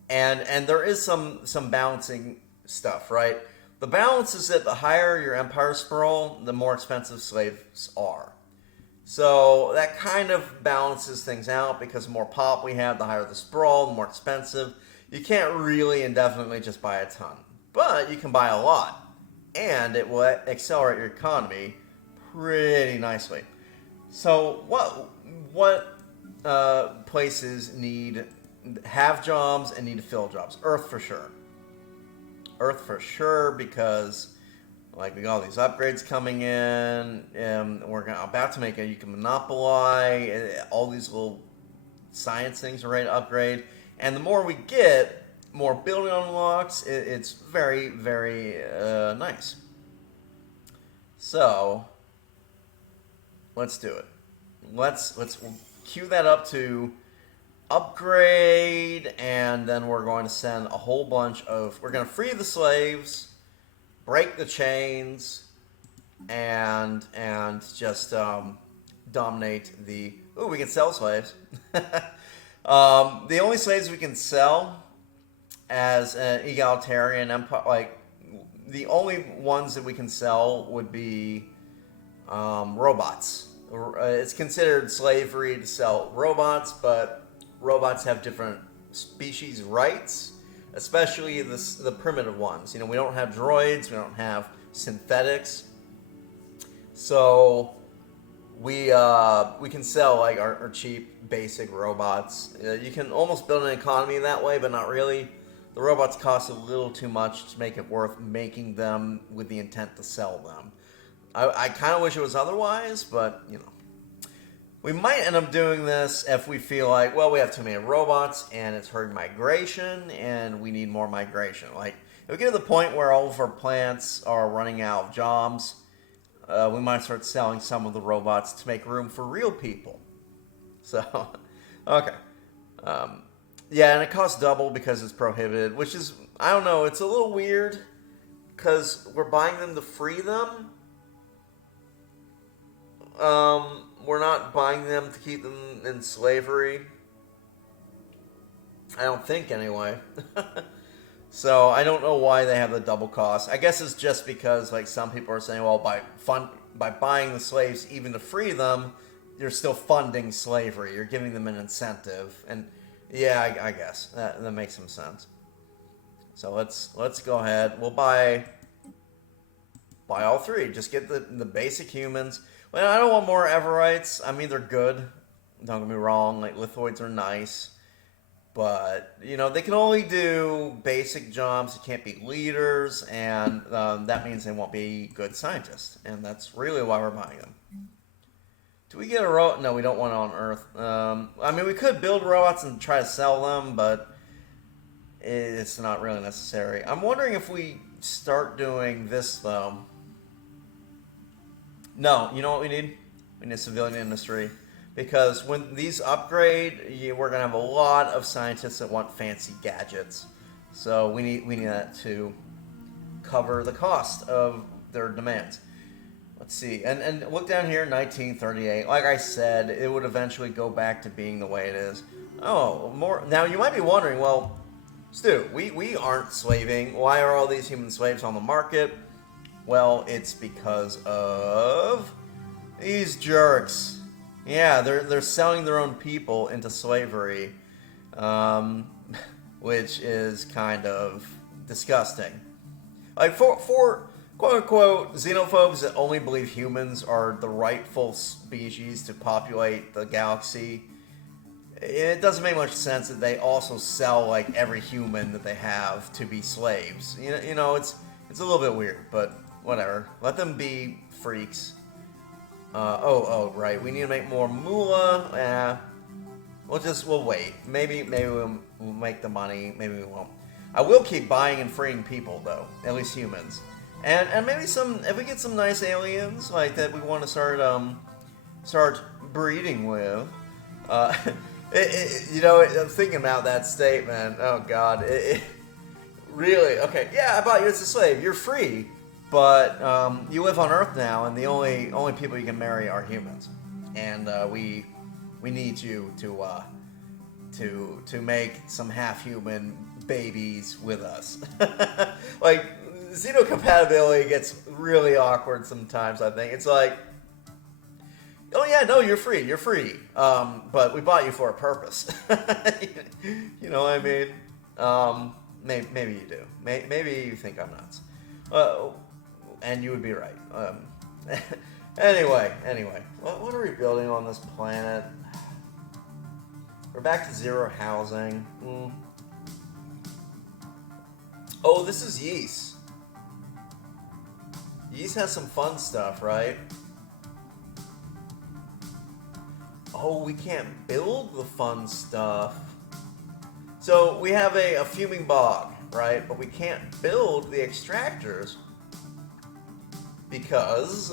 and there is some balancing stuff, right? The balance is that the higher your empire sprawl, the more expensive slaves are. So that kind of balances things out because the more pop we have, the higher the sprawl, the more expensive. You can't really indefinitely just buy a ton, but you can buy a lot, and it will accelerate your economy pretty nicely. So what places have jobs and need to fill jobs? Earth for sure. Earth for sure because we got all these upgrades coming in, and we're about to make you can monopolize all these little science things are ready to upgrade. And the more we get, more building unlocks. It's very, very nice. So let's do it. Let's queue that up to upgrade, and then we're going to send a whole bunch of... We're going to free the slaves, break the chains, and just dominate the... Ooh, we can sell slaves. The only slaves we can sell as an egalitarian empire, the only ones that we can sell would be robots. It's considered slavery to sell robots, but robots have different species rights, especially the primitive ones. We don't have droids, we don't have synthetics, so we can sell our cheap basic robots. You can almost build an economy that way, but not really. The robots cost a little too much to make it worth making them with the intent to sell them. I kind of wish it was otherwise, but we might end up doing this if we feel like, well, we have too many robots and it's hurting migration and we need more migration. If we get to the point where all of our plants are running out of jobs, we might start selling some of the robots to make room for real people. So, okay. Yeah, and it costs double because it's prohibited, which is, I don't know, it's a little weird because we're buying them to free them. We're not buying them to keep them in slavery. I don't think, anyway. So I don't know why they have the double cost. I guess it's just because, like, some people are saying, well, by buying the slaves even to free them, you're still funding slavery. You're giving them an incentive, and yeah, I guess that makes some sense. So let's go ahead. We'll buy all three. Just get the basic humans. Well, I don't want more Everites. I mean, they're good. Don't get me wrong. Like, Lithoids are nice. But, you know, they can only do basic jobs. They can't be leaders. And that means they won't be good scientists. And that's really why we're buying them. Do we get a robot? No, we don't want it on Earth. I mean, we could build robots and try to sell them, but it's not really necessary. I'm wondering if we start doing this, though. No, you know what we need? We need a civilian industry. Because when these upgrade, we're going to have a lot of scientists that want fancy gadgets. So we need that to cover the cost of their demands. Let's see. And look down here, 1938. Like I said, it would eventually go back to being the way it is. Oh, more. Now, you might be wondering, well, Stu, we aren't slaving. Why are all these human slaves on the market? Well, it's because of these jerks. Yeah, they're selling their own people into slavery, which is kind of disgusting. Like, for quote-unquote xenophobes that only believe humans are the rightful species to populate the galaxy, it doesn't make much sense that they also sell, like, every human that they have to be slaves. You know, it's a little bit weird, but whatever. Let them be freaks. Right. We need to make more moolah. We'll wait. Maybe we'll make the money. Maybe we won't. I will keep buying and freeing people, though. At least humans. And maybe if we get some nice aliens like that we want to start breeding with. You know, I'm thinking about that statement. Oh God. Really? Okay. Yeah, I bought you as a slave. You're free. But you live on Earth now, and the only people you can marry are humans, and we need you to make some half-human babies with us. Like, Xeno Compatibility gets really awkward sometimes. I think it's like, oh yeah, no, you're free, but we bought you for a purpose. You know what I mean? Maybe you do. Maybe you think I'm nuts. And you would be right. Anyway, what are we building on this planet? We're back to zero housing. Oh, this is Yeast. Yeast has some fun stuff, right? Oh, we can't build the fun stuff. So we have a fuming bog, right? But we can't build the extractors because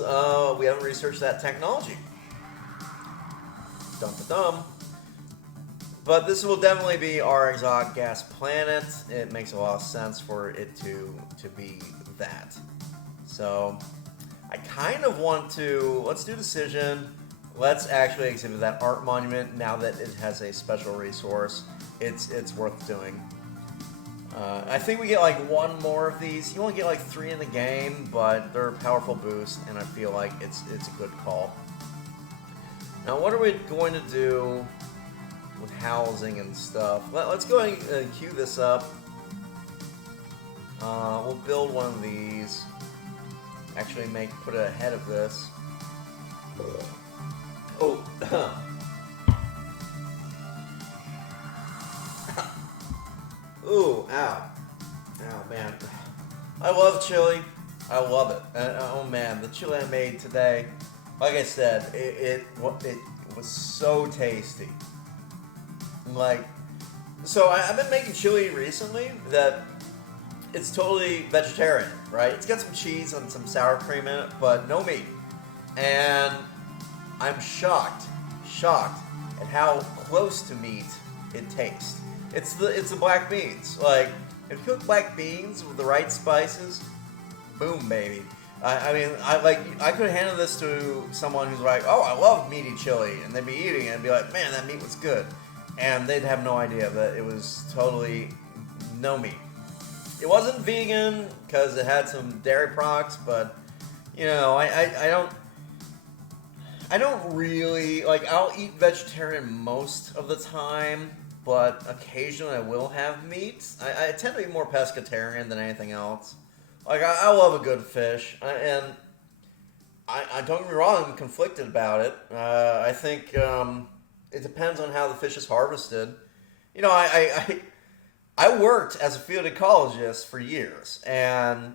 we haven't researched that technology. Dum-da-dum. But this will definitely be our exotic gas planet. It makes a lot of sense for it to be that. So I kind of want to, let's do decision. Let's actually exhibit that art monument now that it has a special resource. It's worth doing. I think we get like one more of these. You only get like 3 in the game, but they're a powerful boost, and I feel like it's a good call. Now, what are we going to do with housing and stuff? Let's go ahead and queue this up. We'll build one of these. Actually, put it ahead of this. Oh. Ooh, ow. Ow, man. I love chili. I love it. Oh, man, the chili I made today, like I said, it was so tasty. Like, so I've been making chili recently that it's totally vegetarian, right? It's got some cheese and some sour cream in it, but no meat. And I'm shocked at how close to meat it tastes. It's the black beans. Like, if you cook black beans with the right spices, boom, baby. I could have handed this to someone who's like, oh, I love meaty chili, and they'd be eating it and be like, man, that meat was good, and they'd have no idea that it was totally no meat. It wasn't vegan because it had some dairy products, but you know, I don't really like. I'll eat vegetarian most of the time, but occasionally I will have meat. I tend to be more pescatarian than anything else. Like, I love a good fish, and I don't get me wrong, I'm conflicted about it. I think it depends on how the fish is harvested. You know, I worked as a field ecologist for years, and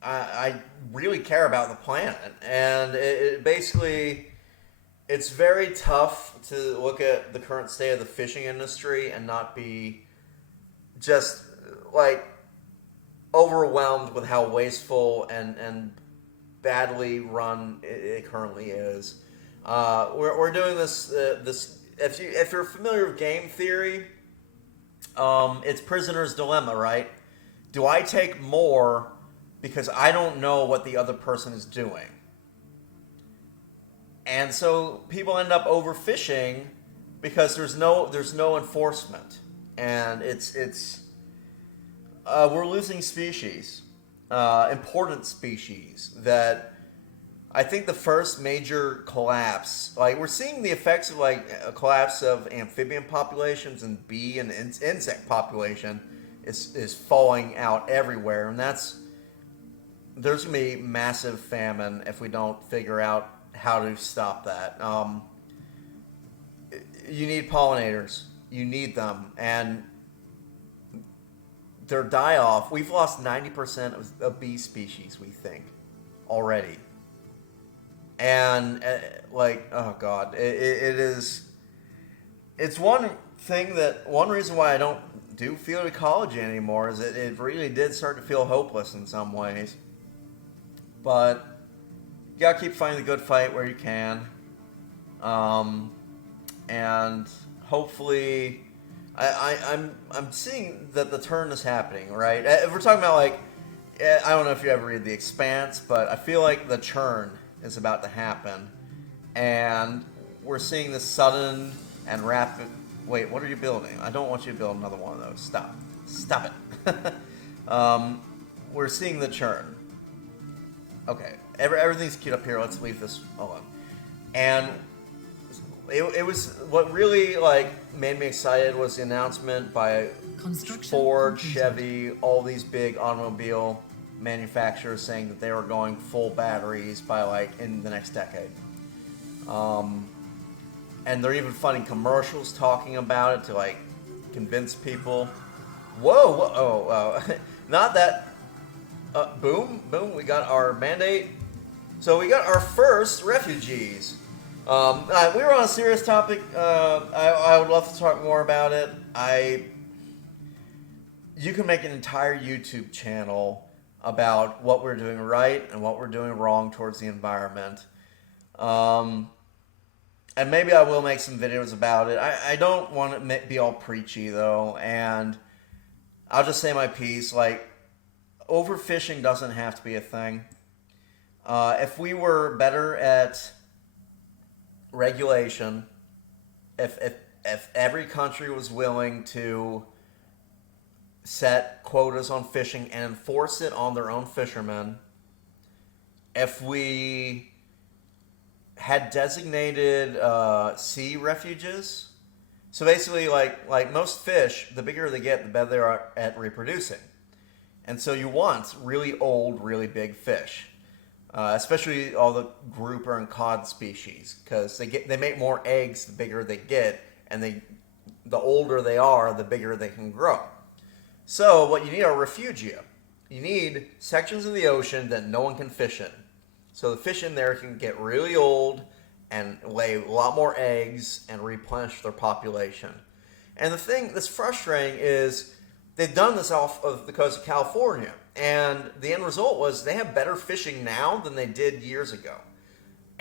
I really care about the planet, and it basically, it's very tough to look at the current state of the fishing industry and not be just, like, overwhelmed with how wasteful and badly run it currently is. We're doing this. If you're familiar with game theory, it's prisoner's dilemma, right? Do I take more because I don't know what the other person is doing? And so people end up overfishing because there's no enforcement, and it's we're losing species, important species that I think the first major collapse, like we're seeing the effects of like a collapse of amphibian populations and bee and insect population is falling out everywhere, and there's gonna be massive famine if we don't figure out how to stop that. You need pollinators, you need them, and their die-off, we've lost 90% of bee species, we think, already. And, like, oh God, it is, it's one reason why I don't do field ecology anymore is it really did start to feel hopeless in some ways. But you gotta keep fighting the good fight where you can. And hopefully, I'm seeing that the turn is happening, right? If we're talking about, like, I don't know if you ever read The Expanse, but I feel like the churn is about to happen, and we're seeing this sudden and rapid. Wait, what are you building? I don't want you to build another one of those. Stop it. We're seeing the churn. Okay, everything's queued up here. Let's leave this alone. And it was what really like made me excited was the announcement by Ford, Chevy, all these big automobile manufacturers saying that they were going full batteries by like in the next decade. And they're even funding commercials talking about it to like convince people. Whoa, not that. Boom, we got our mandate. So we got our first refugees. We were on a serious topic. I would love to talk more about it. You can make an entire YouTube channel about what we're doing right and what we're doing wrong towards the environment. And maybe I will make some videos about it. I don't want to be all preachy, though. And I'll just say my piece. Like, overfishing doesn't have to be a thing. If we were better at regulation, if every country was willing to set quotas on fishing and enforce it on their own fishermen, if we had designated sea refuges, so basically like most fish, the bigger they get, the better they are at reproducing. And so you want really old, really big fish, especially all the grouper and cod species, because they make more eggs the bigger they get, and the older they are, the bigger they can grow. So what you need are refugia. You need sections of the ocean that no one can fish in. So the fish in there can get really old and lay a lot more eggs and replenish their population. And the thing that's frustrating is they've done this off of the coast of California. And the end result was they have better fishing now than they did years ago.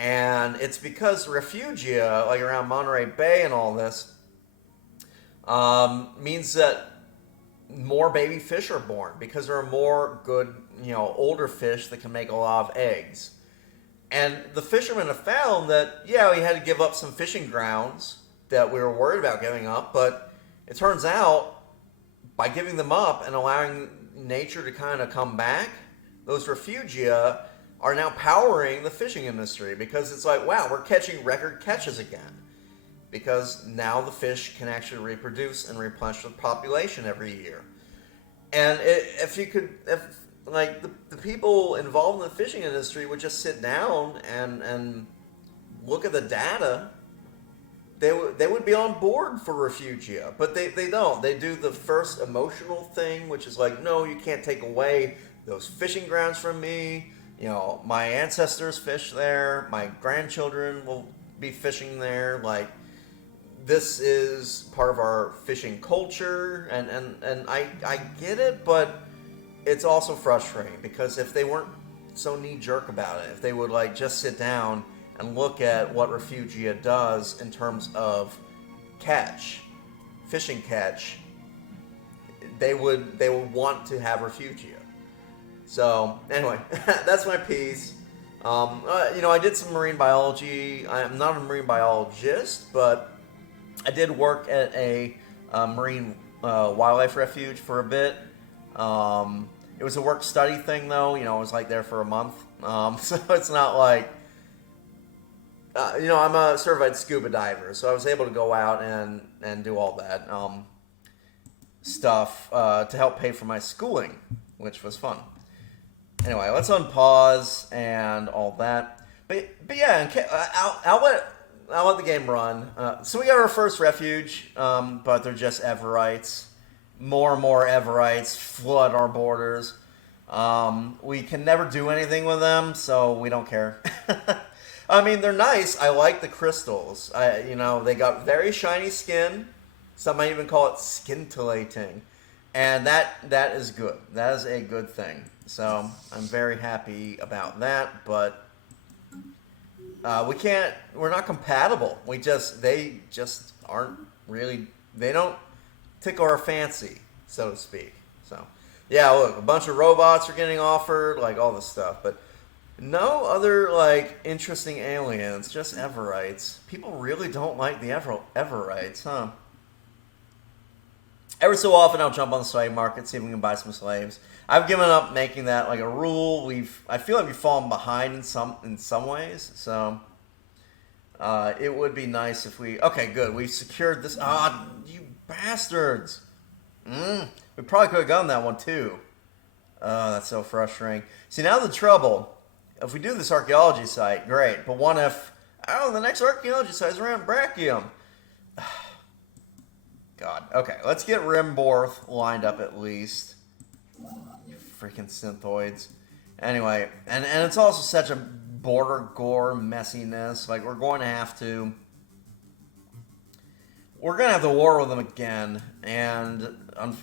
And it's because refugia, like around Monterey Bay and all this, means that more baby fish are born because there are more good, older fish that can make a lot of eggs. And the fishermen have found that, yeah, we had to give up some fishing grounds that we were worried about giving up, but it turns out by giving them up and allowing nature to kind of come back, those refugia are now powering the fishing industry because it's like, wow, we're catching record catches again. Because now the fish can actually reproduce and replenish the population every year. And if the people involved in the fishing industry would just sit down and look at the data, they would be on board for refugia. But they don't. They do the first emotional thing, which is like, no, you can't take away those fishing grounds from me. My ancestors fished there. My grandchildren will be fishing there. Like, this is part of our fishing culture, and I get it, but it's also frustrating because if they weren't so knee-jerk about it, if they would just sit down and look at what refugia does in terms of fishing catch, they would want to have refugia. So anyway, that's my piece. I did some marine biology. I'm not a marine biologist, but I did work at a marine wildlife refuge for a bit. It was a work study thing, though. I was there for a month. So it's not like, I'm a certified scuba diver, so I was able to go out and do all that stuff to help pay for my schooling, which was fun. Anyway, let's unpause and all that. But yeah, I'll let the game run. So we got our first refuge, but they're just Everites. More and more Everites flood our borders. We can never do anything with them, so we don't care. I mean, they're nice. I like the crystals. They got very shiny skin. Some might even call it scintillating. And that is good. That is a good thing. So I'm very happy about that, but we're not compatible. They just aren't really, they don't tickle our fancy, so to speak. So yeah, look, a bunch of robots are getting offered, all this stuff, but no other interesting aliens, just Everites. People really don't like the Everites, huh? Every so often I'll jump on the slave market, see if we can buy some slaves. I've given up making that a rule. I feel like we've fallen behind in some ways, so it would be nice if we... Okay, good. We've secured this... Ah, you bastards! We probably could have gotten that one, too. Oh, that's so frustrating. See, now the trouble, if we do this archaeology site, great. But what if... Oh, the next archaeology site is around Brachium. God. Okay, let's get Rimborth lined up at least. You freaking synthoids. Anyway, and it's also such a border gore messiness. We're going to have to war with them again, and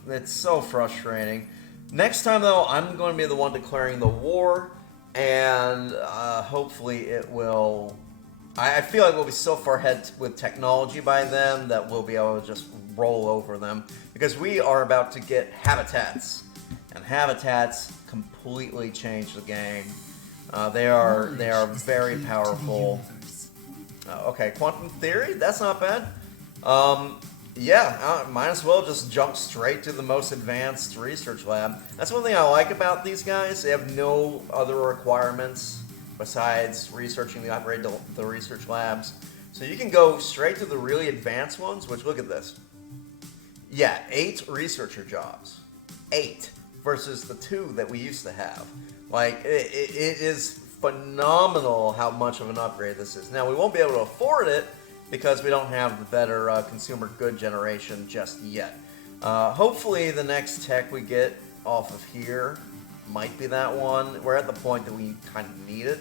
it's so frustrating. Next time, though, I'm going to be the one declaring the war, and hopefully it will... I feel like we'll be so far ahead with technology by then that we'll be able to just roll over them, because we are about to get habitats, and habitats completely change the game. They are very powerful. Okay, quantum theory, that's not bad. Might as well just jump straight to the most advanced research lab. That's one thing I like about these guys. They have no other requirements besides researching the upgrade to the research labs. So you can go straight to the really advanced ones, which, look at this. Yeah, 8 researcher jobs. 8 versus the 2 that we used to have. It is phenomenal how much of an upgrade this is. Now, we won't be able to afford it because we don't have the better consumer good generation just yet. Hopefully, the next tech we get off of here might be that one. We're at the point that we kind of need it.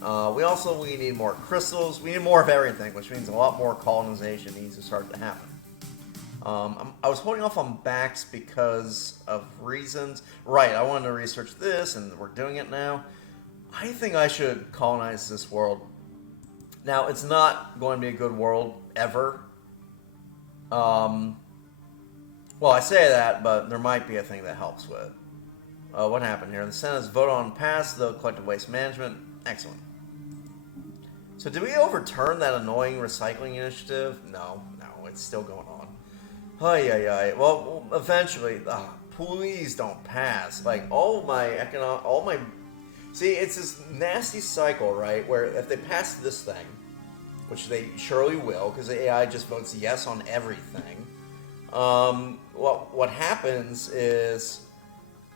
We need more crystals. We need more of everything, which means a lot more colonization needs to start to happen. I was holding off on backs because of reasons. Right, I wanted to research this, and we're doing it now. I think I should colonize this world Now, it's not going to be a good world ever. Well, I say that, but there might be a thing that helps with it. What happened here? The Senate has voted on pass the collective waste management. Excellent. So did we overturn that annoying recycling initiative? No, it's still going on. Well, eventually, please don't pass. Like, see, it's this nasty cycle, right? Where if they pass this thing, which they surely will, because the AI just votes yes on everything, what happens is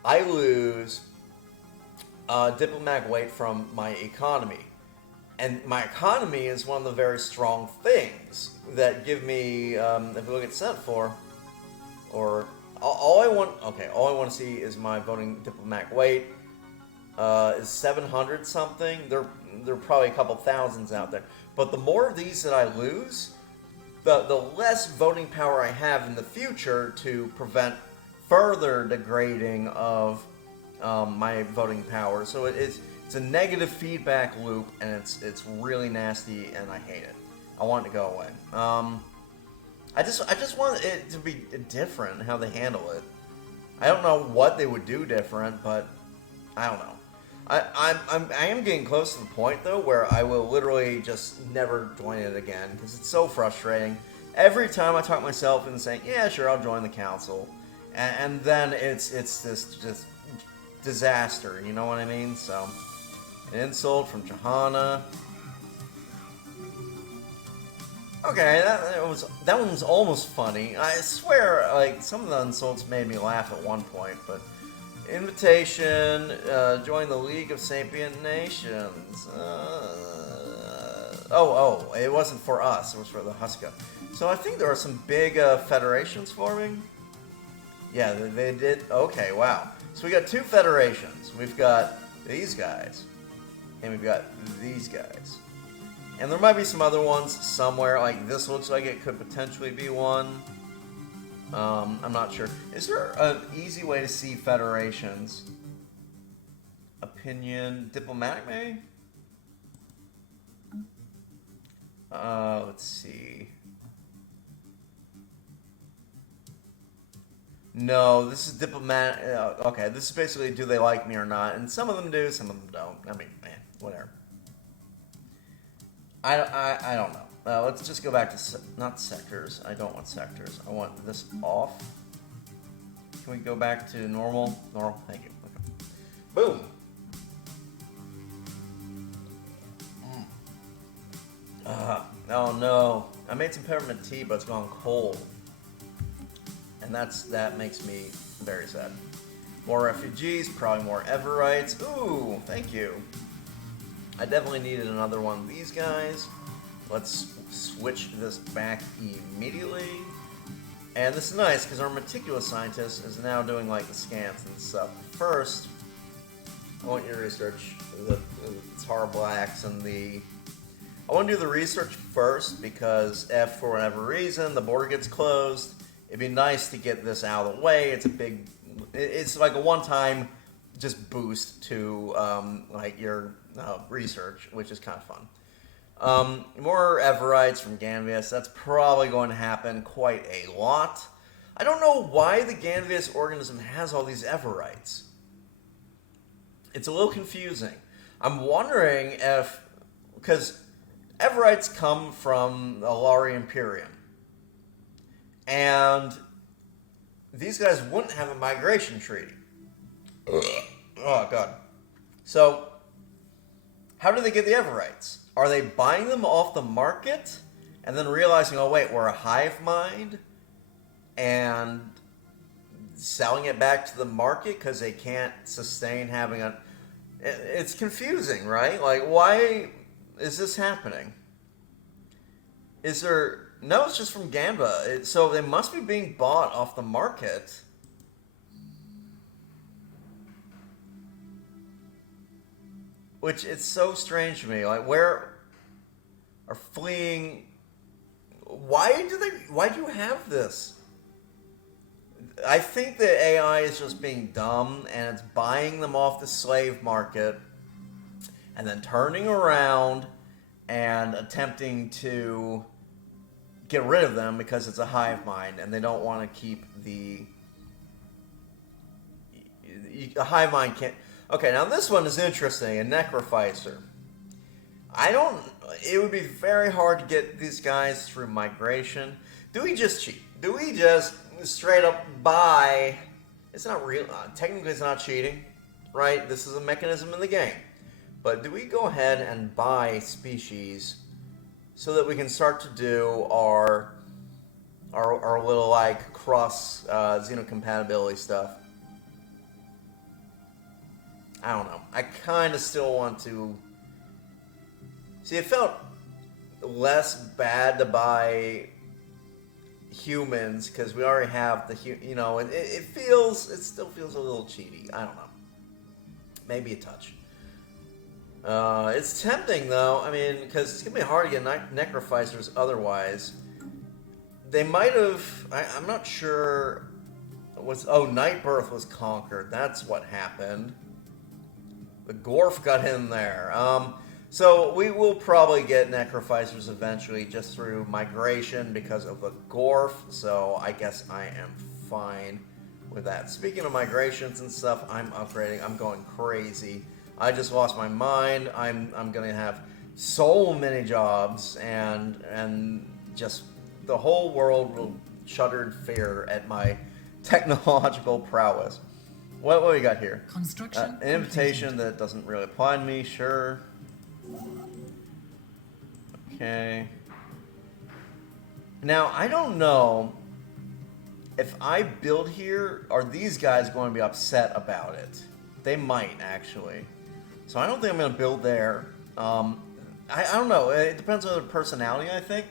I lose diplomatic weight from my economy. And my economy is one of the very strong things that give me, if we look at Senate floor, or all I want to see is my voting diplomatic weight is 700 something. There are probably a couple thousands out there. But the more of these that I lose, the less voting power I have in the future to prevent further degrading of my voting power. So it's a negative feedback loop, and it's really nasty, and I hate it. I want it to go away. I just want it to be different how they handle it. I don't know what they would do different, but I don't know. I am getting close to the point though where I will literally just never join it again because it's so frustrating. Every time I talk myself into saying, yeah, sure, I'll join the council, and then it's this just disaster. You know what I mean? So. An insult from Johanna. Okay, that one was almost funny. I swear, like, some of the insults made me laugh at one point, but invitation, join the League of Sapient Nations. It wasn't for us, it was for the Huska. So I think there are some big federations forming. Yeah, they did. Okay, wow. So we got two federations. We've got these guys. And we've got these guys. And there might be some other ones somewhere. Like, this looks like it could potentially be one. I'm not sure. Is there an easy way to see federations? Opinion, diplomatic maybe? Let's see. No, this is diplomatic. Okay, this is basically do they like me or not, and some of them do, some of them don't. I mean, man, whatever. I don't know. Let's just go back to not sectors. I don't want sectors. I want this off. Can we go back to normal? Normal. Thank you. Okay. Boom. Oh no! I made some peppermint tea, but it's gone cold. And that makes me very sad. More refugees, probably more Everites. Ooh, thank you. I definitely needed another one of these guys. Let's switch this back immediately. And this is nice because our meticulous scientist is now doing like the scans and stuff. First, I want you to research the tar blacks and I want to do the research first because if for whatever reason the border gets closed, it'd be nice to get this out of the way. It's like a one-time just boost to like your research, which is kind of fun. More Everites from Ganvius. That's probably going to happen quite a lot. I don't know why the Ganvius organism has all these Everites. It's a little confusing. I'm wondering if, because Everites come from the Alari Imperium. And these guys wouldn't have a migration treaty. Oh, God. So, how do they get the Everites? Are they buying them off the market and then realizing, oh, wait, we're a hive mind and selling it back to the market because they can't sustain having a... It's confusing, right? Like, why is this happening? Is there... No, it's just from Gamba. So they must be being bought off the market. Which, it's so strange to me. Like, where are fleeing... Why do you have this? I think the AI is just being dumb, and it's buying them off the slave market, and then turning around and attempting to get rid of them because it's a hive mind and they don't want to keep the hive mind can't. Okay, now this one is interesting. A necroficer. It would be very hard to get these guys through migration. Do we just cheat? Do we just straight up buy? It's not real. Technically, it's not cheating, right? This is a mechanism in the game. But do we go ahead and buy species so that we can start to do our little like cross Xeno Compatibility stuff? I don't know. I kind of still want to. See, it felt less bad to buy humans because we already have the it still feels a little cheaty. I don't know. Maybe a touch. It's tempting though. I mean, because it's gonna be hard to get necroficers otherwise. They might have. I'm not sure. Nightbirth was conquered. That's what happened. The Gorf got in there. So we will probably get necroficers eventually just through migration because of the Gorf. So I guess I am fine with that. Speaking of migrations and stuff, I'm upgrading. I'm going crazy. I just lost my mind. I'm gonna have so many jobs and just the whole world will shudder in fear at my technological prowess. What do we got here? Construction. An invitation that doesn't really apply to me. Sure. Okay. Now I don't know if I build here. Are these guys going to be upset about it? They might actually. So I don't think I'm going to build there. I don't know. It depends on their personality, I think.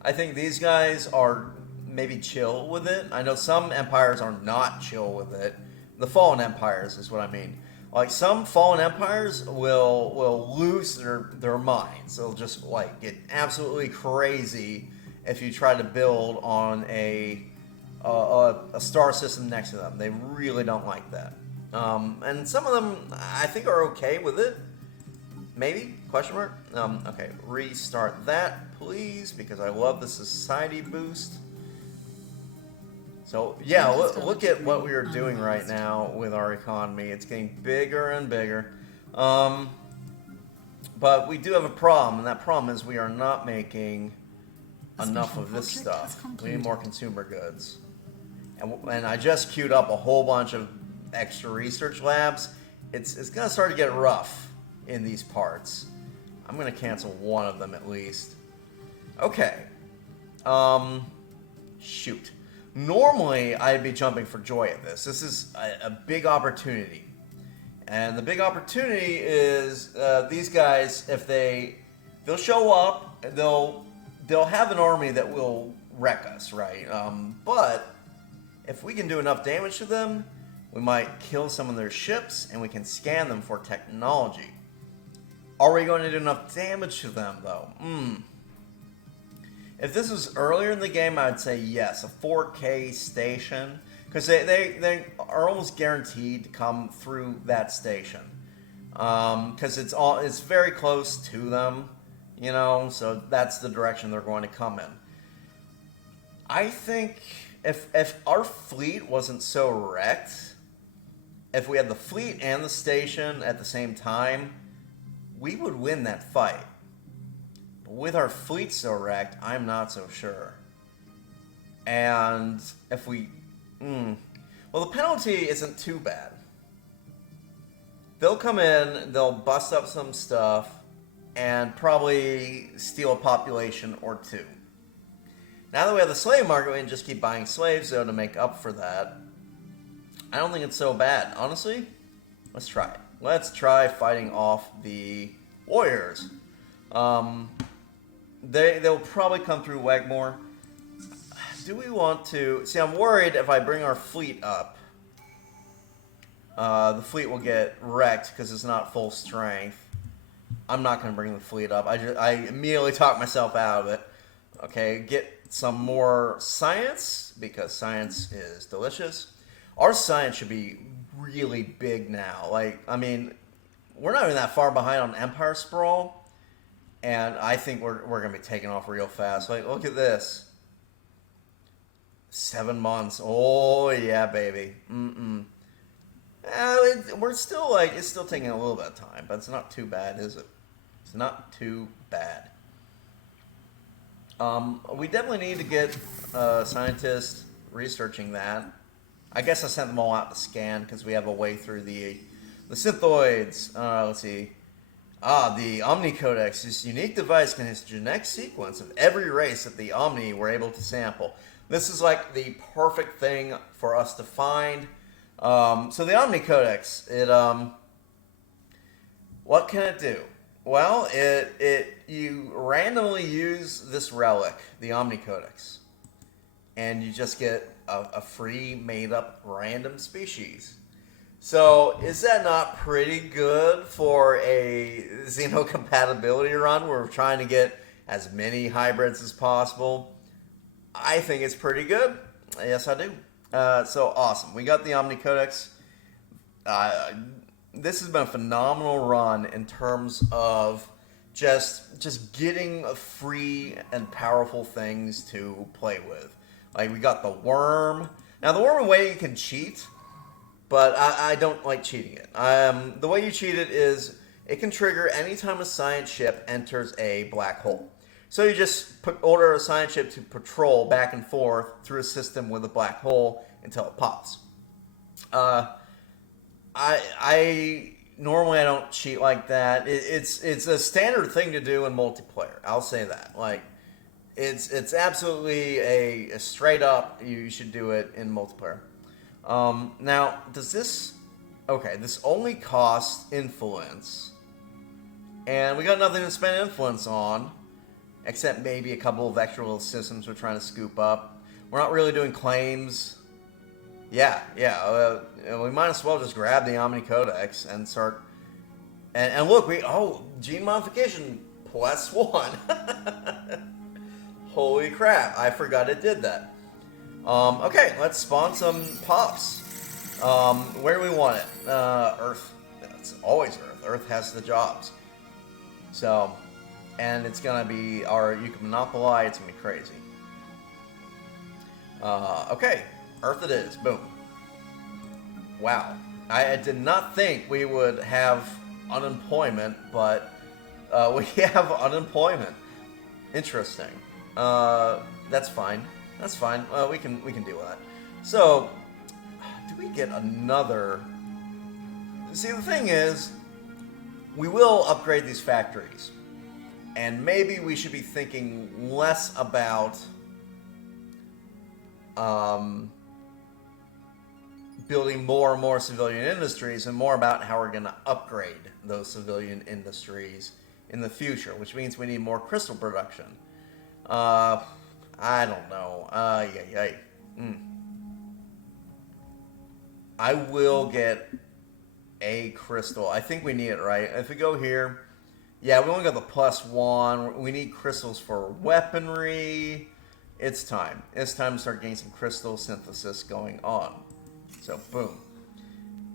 I think these guys are maybe chill with it. I know some empires are not chill with it. The fallen empires is what I mean. Like some fallen empires will lose their minds. They'll just like get absolutely crazy if you try to build on a star system next to them. They really don't like that. And some of them, I think, are okay with it. Maybe? Question mark? Okay, restart that, please, because I love the society boost. So, yeah, look at what we are doing right now with our economy. It's getting bigger and bigger. But we do have a problem, and that problem is we are not making enough of this stuff. We need more consumer goods. And I just queued up a whole bunch of extra research labs. It's going to start to get rough in these parts. I'm going to cancel one of them at least. Okay. Shoot. Normally, I'd be jumping for joy at this. This is a big opportunity. And the big opportunity is these guys, if they'll show up, they'll have an army that will wreck us, right? But if we can do enough damage to them, we might kill some of their ships, and we can scan them for technology. Are we going to do enough damage to them, though? If this was earlier in the game, I'd say yes, a 4K station, because they are almost guaranteed to come through that station, because it's very close to them, so that's the direction they're going to come in. I think if our fleet wasn't so wrecked, if we had the fleet and the station at the same time, we would win that fight. But with our fleet so wrecked, I'm not so sure. And if we... Well, the penalty isn't too bad. They'll come in, they'll bust up some stuff, and probably steal a population or two. Now that we have the slave market, we can just keep buying slaves, though, to make up for that. I don't think it's so bad. Honestly, let's try it. Let's try fighting off the warriors. They'll probably come through Wegmore. Do we want to... See, I'm worried if I bring our fleet up, the fleet will get wrecked because it's not full strength. I'm not going to bring the fleet up. I immediately talk myself out of it. Okay, get some more science, because science is delicious. Our science should be really big now. Like, I mean, we're not even that far behind on Empire Sprawl. And I think we're going to be taking off real fast. Like, look at this. 7 months. Oh, yeah, baby. We're still, like, it's still taking a little bit of time, but it's not too bad, is it? It's not too bad. We definitely need to get scientists researching that. I guess I sent them all out to scan because we have a way through the synthoids. Let's see. The Omni Codex. This unique device contains a genetic sequence of every race that the Omni were able to sample. This is like the perfect thing for us to find. So the Omni Codex, what can it do? Well, you randomly use this relic, the Omni Codex, and you just get a free made-up random species. So is that not pretty good for a Xeno Compatibility run where we're trying to get as many hybrids as possible? I think it's pretty good. Yes, I do. So awesome. We got the Omni Codex. This has been a phenomenal run in terms of just getting free and powerful things to play with. Like, we got the worm. Now, the worm way you can cheat, but I don't like cheating it. The way you cheat it is it can trigger anytime a science ship enters a black hole. So you just order a science ship to patrol back and forth through a system with a black hole until it pops. I normally I don't cheat like that. It's a standard thing to do in multiplayer. I'll say that. Like, it's absolutely a straight up. You should do it in multiplayer. Now, does this? Okay, this only costs influence, and we got nothing to spend influence on, except maybe a couple of extra little systems we're trying to scoop up. We're not really doing claims. Yeah. We might as well just grab the Omni Codex and start. And look, gene modification +1. Holy crap! I forgot it did that. Okay, let's spawn some pups. Where do we want it? Earth. It's always Earth. Earth has the jobs. So, and it's gonna be you can monopolize. It's gonna be crazy. Okay, Earth it is. Boom. Wow. I did not think we would have unemployment, but we have unemployment. Interesting. That's fine. That's fine. We can deal with that. So, do we get another? See, the thing is, we will upgrade these factories, and maybe we should be thinking less about building more and more civilian industries, and more about how we're going to upgrade those civilian industries in the future, which means we need more crystal production. I don't know. I will get a crystal. I think we need it, right? If we go here, yeah, we only got the +1. We need crystals for weaponry. It's time. It's time to start getting some crystal synthesis going on. So, boom.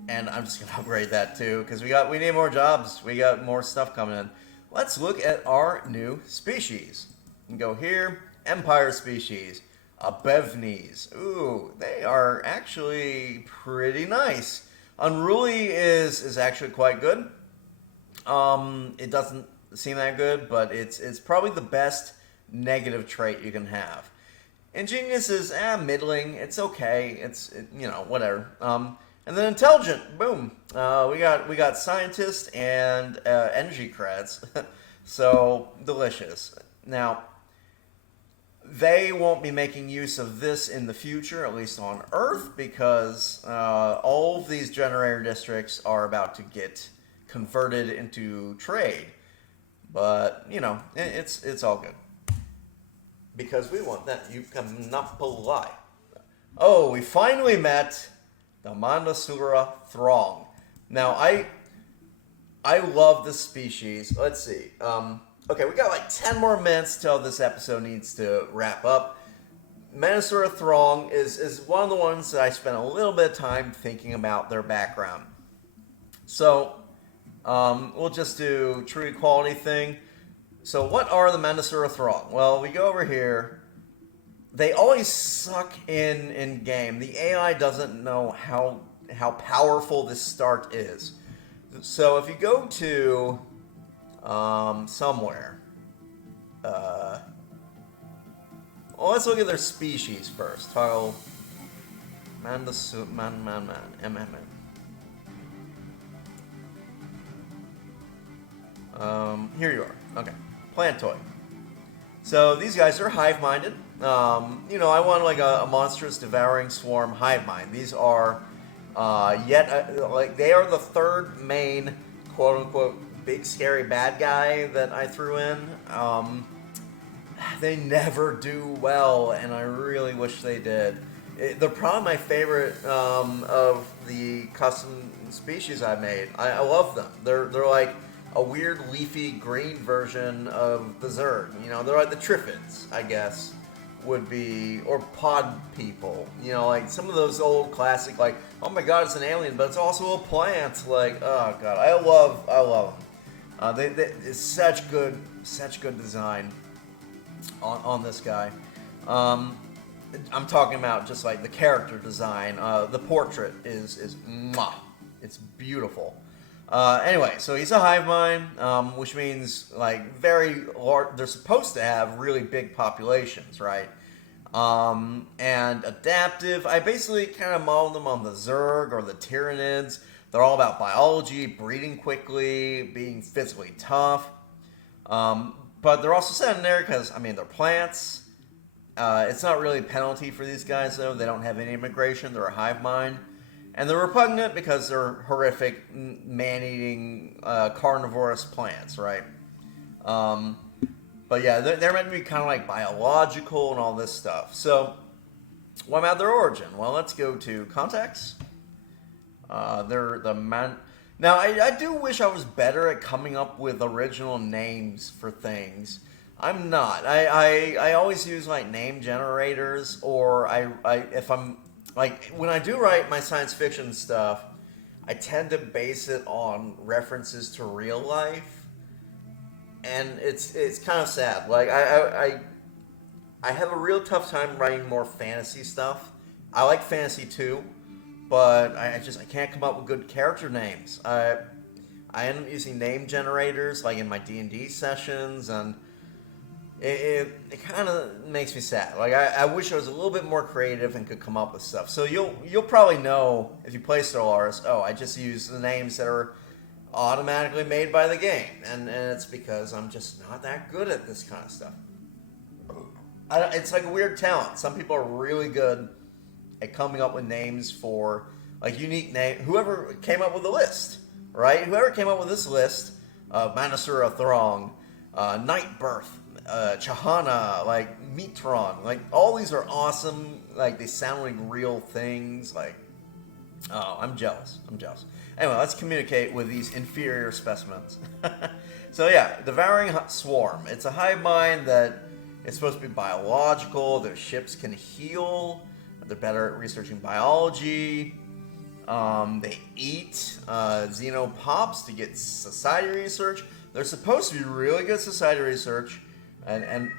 And I'm just going to upgrade that too, because we need more jobs. We got more stuff coming in. Let's look at our new species. We can go here. Empire species. Bevnies. Ooh, they are actually pretty nice. Unruly is actually quite good. It doesn't seem that good, but it's probably the best negative trait you can have. Ingenious is middling. It's okay. It's whatever. And then intelligent. Boom. We got scientist and energy credits. So delicious. Now, they won't be making use of this in the future, at least on Earth, because all of these generator districts are about to get converted into trade. But, it's all good. Because we want that. You cannot lie. Oh, we finally met the Mandasura Throng. Now, I love this species. Let's see. Okay, we got like 10 more minutes till this episode needs to wrap up. Mandasura Throng is one of the ones that I spent a little bit of time thinking about their background. So, we'll just do true equality thing. So what are the Mandasura Throng? Well, we go over here. They always suck in game. The AI doesn't know how powerful this start is. So if you go to somewhere, well, let's look at their species first. Tile MMM. Here you are. Okay, Plantoid. So these guys are hive-minded. I want like a monstrous devouring swarm hive mind. These are they are the third main quote-unquote big scary bad guy that I threw in. They never do well, and I really wish they did. They're probably my favorite of the custom species I made. I love them. They're like a weird leafy green version of the Zerg. They're like the Triffids, I guess, would be, or pod people. Like some of those old classic, like, oh my god, it's an alien, but it's also a plant. Like, oh god, I love them. It's such good design on this guy. I'm talking about just like the character design. The portrait is mwah. It's beautiful. Anyway, so he's a hive mind, which means like very large. They're supposed to have really big populations, right? And adaptive. I basically kind of modeled them on the Zerg or the Tyranids. They're all about biology, breeding quickly, being physically tough. But they're also sedentary because, they're plants. It's not really a penalty for these guys, though. They don't have any immigration. They're a hive mind. And they're repugnant because they're horrific, man-eating, carnivorous plants, right? But yeah, they're meant to be kind of like biological and all this stuff. So, what about their origin? Well, let's go to context. They're the man. Now, I do wish I was better at coming up with original names for things. I'm not. I always use like name generators, or if I'm like when I do write my science fiction stuff, I tend to base it on references to real life, and it's kind of sad. Like I have a real tough time writing more fantasy stuff. I like fantasy too, but I can't come up with good character names. I end up using name generators like in my D&D sessions, and it kind of makes me sad. Like I wish I was a little bit more creative and could come up with stuff. So you'll probably know if you play Stellaris. Oh, I just use the names that are automatically made by the game, and it's because I'm just not that good at this kind of stuff. It's like a weird talent. Some people are really good at coming up with names for like unique name. Whoever came up with the list, right? Whoever came up with this list of Mandasura Throng, Nightbirth, Chahana, like Mitron, like all these are awesome. Like they sound like real things. Like, oh, I'm jealous. Anyway, let's communicate with these inferior specimens. So yeah, devouring swarm. It's a hive mind that it's supposed to be biological. Their ships can heal. They're better at researching biology. They eat Xeno pops to get society research. They're supposed to be really good society research. And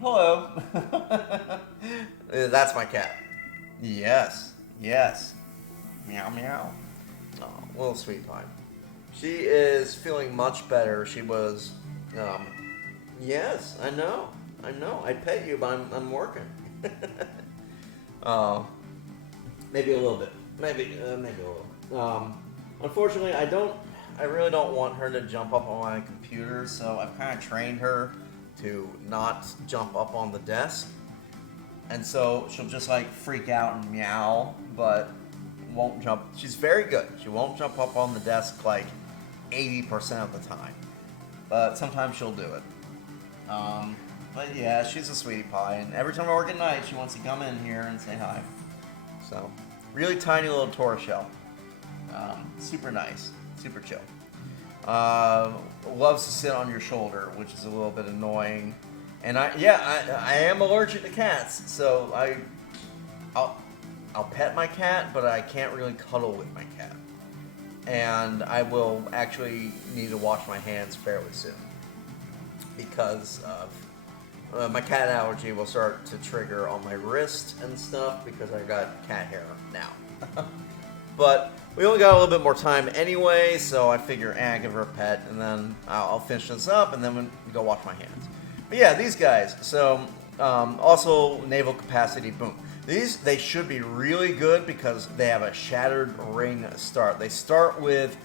hello. That's my cat. Yes. Meow meow. Oh, little sweet pie. She is feeling much better. She was. Yes, I know. I'd pet you, but I'm working. Maybe a little bit. Maybe a little. Unfortunately, I really don't want her to jump up on my computer, so I've kind of trained her to not jump up on the desk. And so she'll just like freak out and meow, but won't jump. She's very good. She won't jump up on the desk like 80% of the time. But sometimes she'll do it. But yeah, she's a sweetie pie, and every time I work at night, she wants to come in here and say hi. So, really tiny little tortoise. Super nice. Super chill. Loves to sit on your shoulder, which is a little bit annoying. And I am allergic to cats, so I'll pet my cat, but I can't really cuddle with my cat. and I will actually need to wash my hands fairly soon because of my cat allergy will start to trigger on my wrist and stuff because I got cat hair now. But we only got a little bit more time anyway, so I figure give her a pet, and then I'll finish this up, and then we go wash my hands. But yeah, these guys. So also naval capacity, boom. They should be really good because they have a shattered ring start. They start with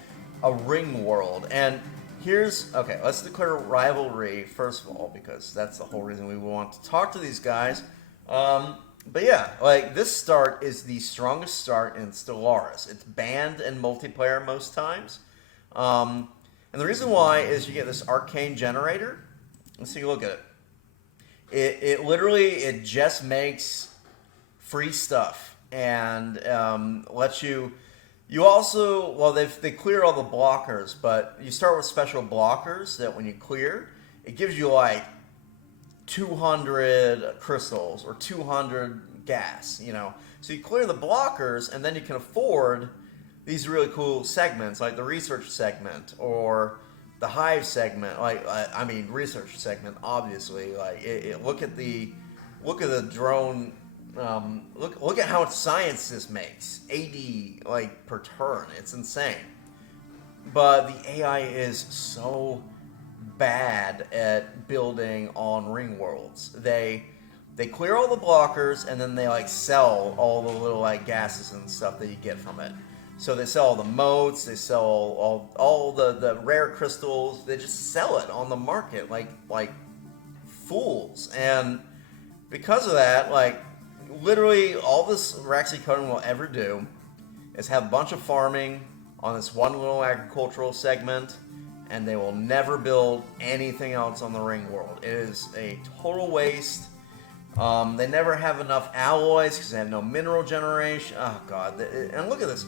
a ring world, and okay, let's declare rivalry first of all because that's the whole reason we want to talk to these guys. But yeah, like this start is the strongest start in Stellaris. It's banned in multiplayer most times, and the reason why is you get this arcane generator. Let's take a look at it. It literally just makes free stuff and lets you. You also, well, they clear all the blockers, but you start with special blockers that when you clear, it gives you like 200 crystals or 200 gas, you know. So you clear the blockers, and then you can afford these really cool segments, like the research segment or the hive segment. Like, I mean, research segment, obviously. Like, look at the drone. Look at how much science this makes. 80 like per turn. It's insane. But the AI is so bad at building on ring worlds. They clear all the blockers and then they like sell all the little like gases and stuff that you get from it. So they sell all the motes, they sell all the rare crystals. They just sell it on the market like fools. And because of that, like literally all this Raxicoding will ever do is have a bunch of farming on this one little agricultural segment, and they will never build anything else on the ring world. It is a total waste. They never have enough alloys because they have no mineral generation. Oh god, and look at this.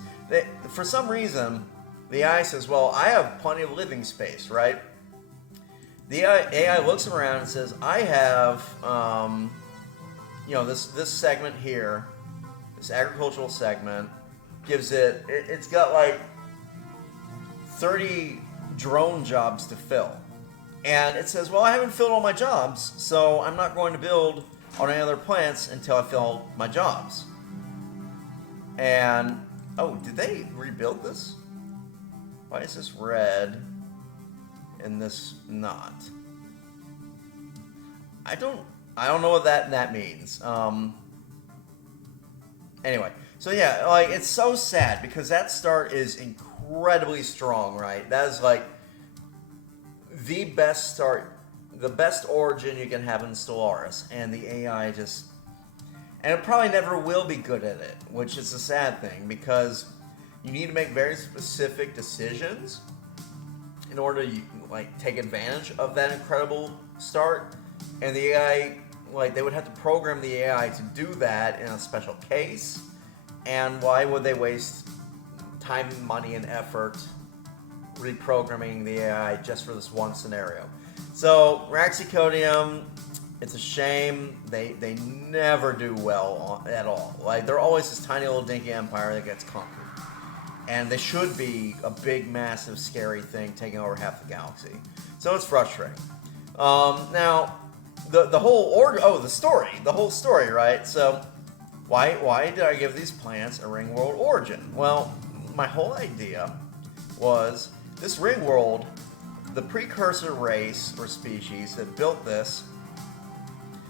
For some reason, the AI says, well, I have plenty of living space, right? The AI looks around and says, I have this segment here, this agricultural segment, gives it's got like 30 drone jobs to fill. And it says, well, I haven't filled all my jobs, so I'm not going to build on any other plants until I fill my jobs. And, oh, did they rebuild this? Why is this red and this not? I don't know what that means. Anyway, so yeah, like it's so sad because that start is incredibly strong, right? That is like the best start, the best origin you can have in Stellaris, and the AI just, and it probably never will be good at it, which is a sad thing because you need to make very specific decisions in order to like take advantage of that incredible start, and the AI. Like, they would have to program the AI to do that in a special case, and why would they waste time, money, and effort reprogramming the AI just for this one scenario? So, Raxicodium, it's a shame. They never do well at all. Like, they're always this tiny little dinky empire that gets conquered. And they should be a big, massive, scary thing taking over half the galaxy. So it's frustrating. Now... The whole story, right? So, why did I give these planets a ring world origin? Well, my whole idea was this ring world, the precursor race or species that built this,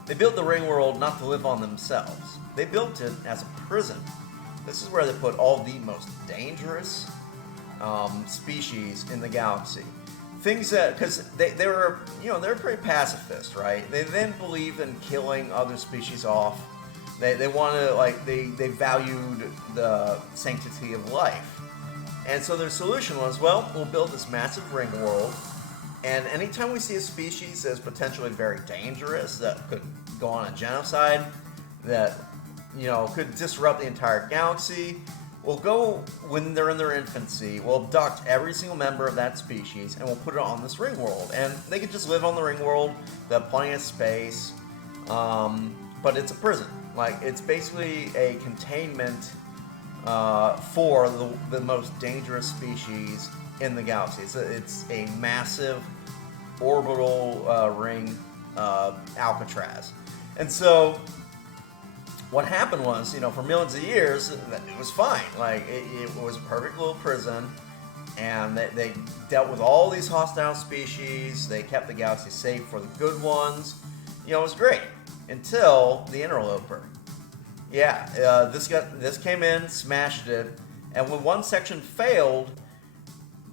they built the ring world not to live on themselves. They built it as a prison. This is where they put all the most dangerous species in the galaxy. Things that, because they were, they're pretty pacifist, right? They didn't believe in killing other species off. They wanted, like, they valued the sanctity of life. And so their solution was, well, we'll build this massive ring world, and anytime we see a species that's potentially very dangerous, that could go on a genocide, that, could disrupt the entire galaxy, we'll go, when they're in their infancy, we'll abduct every single member of that species, and we'll put it on this ring world. And they could just live on the ring world, they have plenty of space, but it's a prison. Like, it's basically a containment for the most dangerous species in the galaxy. It's a massive orbital ring Alcatraz. And so what happened was, for millions of years, it was fine. Like, it was a perfect little prison, and they dealt with all these hostile species. They kept the galaxy safe for the good ones. It was great until the interloper. Yeah, this came in, smashed it, and when one section failed,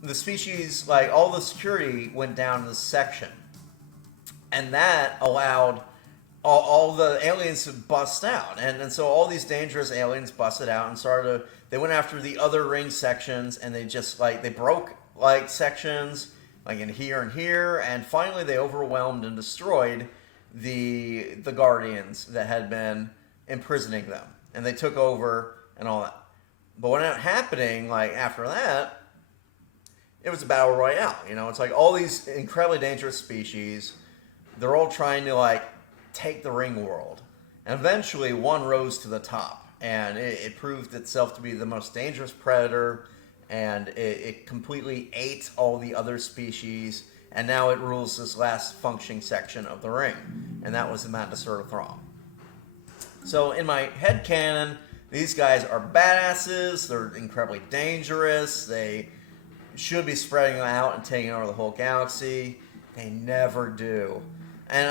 the species, like, all the security went down in this section, and that allowed all the aliens to bust out, and so all these dangerous aliens busted out and they went after the other ring sections, and they just, like, they broke, like, sections, like, in here and here, and finally they overwhelmed and destroyed the Guardians that had been imprisoning them, and they took over and all that. But what ended up happening, like, after that, it was a battle royale. It's like all these incredibly dangerous species, they're all trying to, like, take the ring world, and eventually one rose to the top, and it proved itself to be the most dangerous predator, and it completely ate all the other species, and now it rules this last functioning section of the ring, and that was the Mantisaur Throng. So in my headcanon, these guys are badasses. They're incredibly dangerous. They should be spreading out and taking over the whole galaxy. They never do. And